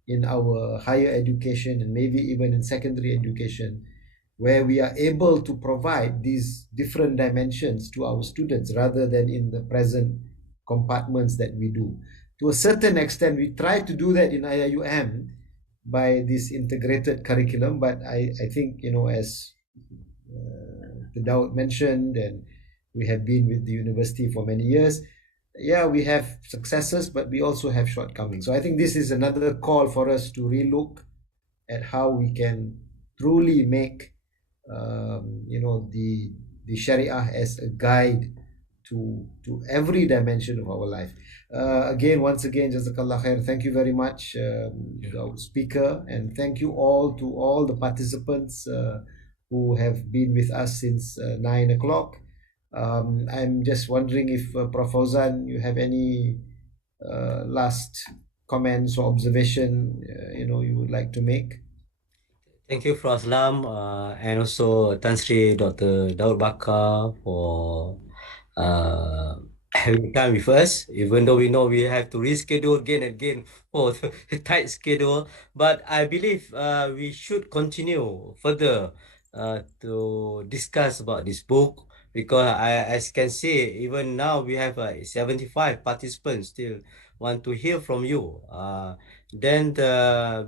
in our higher education and maybe even in secondary education, where we are able to provide these different dimensions to our students rather than in the present compartments that we do. To a certain extent, we try to do that in IIUM by this integrated curriculum, but I think, as Daud mentioned, and we have been with the university for many years, yeah, we have successes, but we also have shortcomings. So I think this is another call for us to relook at how we can truly make the Sharia as a guide to every dimension of our life. Once again, Jazakallah khair. Thank you very much, to our speaker, and thank you all to all the participants who have been with us since 9 o'clock. I'm just wondering if Prof. Fauzan, you have any last comments or observation you would like to make. Thank you, Prof. Lam, and also Tan Sri Dr. Daud Bakar for having time with us, even though we know we have to reschedule again and again for the tight schedule. But I believe we should continue further to discuss about this book, because as you can see, even now we have 75 participants still want to hear from you. Then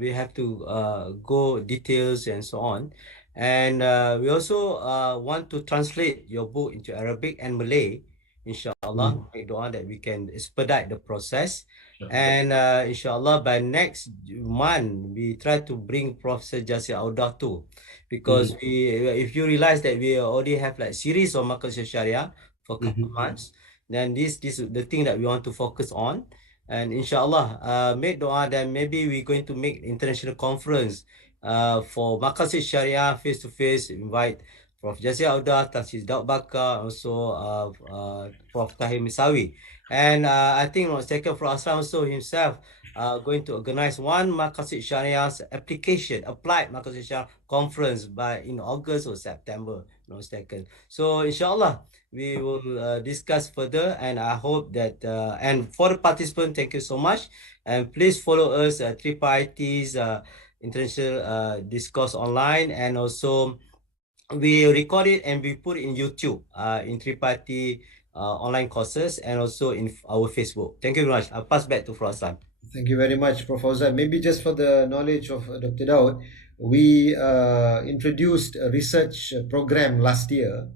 we have to go details and so on. And we also want to translate your book into Arabic and Malay, inshallah. Make dua that we can expedite the process. And inshallah, by next month, we try to bring Professor Jasir Audah too. Because if you realize that we already have like series of Maqasid al-Shariah for a couple of months, then this is the thing that we want to focus on. And inshallah, make dua that maybe we're going to make international conference for Maqasid Sharia face to face. Invite Prof. Jasir Audah, Tansis Daud Bakar, also Prof. Tahir Misawi. And I think second Prof. Aslam also himself going to organize one Maqasid Shariah's application, applied Maqasid Sharia conference in August or September, no mistaken. So inshallah, we will discuss further, and I hope that and for the participant, thank you so much, and please follow us at IIIT's international discourse online, and also we record it and we put it in YouTube in IIIT online courses, and also in our Facebook. Thank you very much. I'll pass back to Frostan. Thank you very much, Professor. Maybe just for the knowledge of Dr. Daud, we introduced a research program last year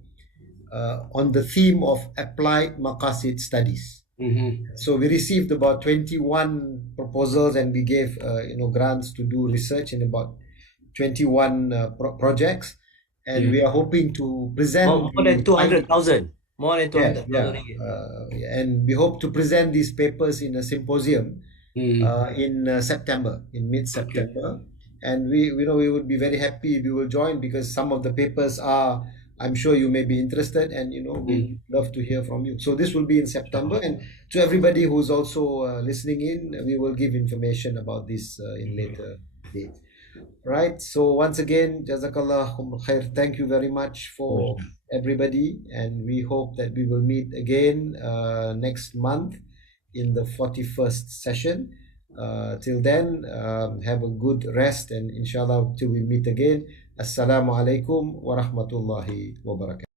on the theme of applied Maqasid studies. So we received about 21 proposals, and we gave grants to do research in about 21 projects, and we are hoping to present more than 200,000. More than 200,000 ringgit. And we hope to present these papers in a symposium in September, in mid-September. And we would be very happy if you will join, because some of the papers are, I'm sure you may be interested, and we'd love to hear from you. So this will be in September, and to everybody who's also listening in, we will give information about this in later dates. Right. So once again, Jazakallah khair. Thank you very much for everybody, and we hope that we will meet again next month in the 41st session. Till then, have a good rest, and inshallah till we meet again. Assalamu alaikum wa rahmatullahi wa barakatuh.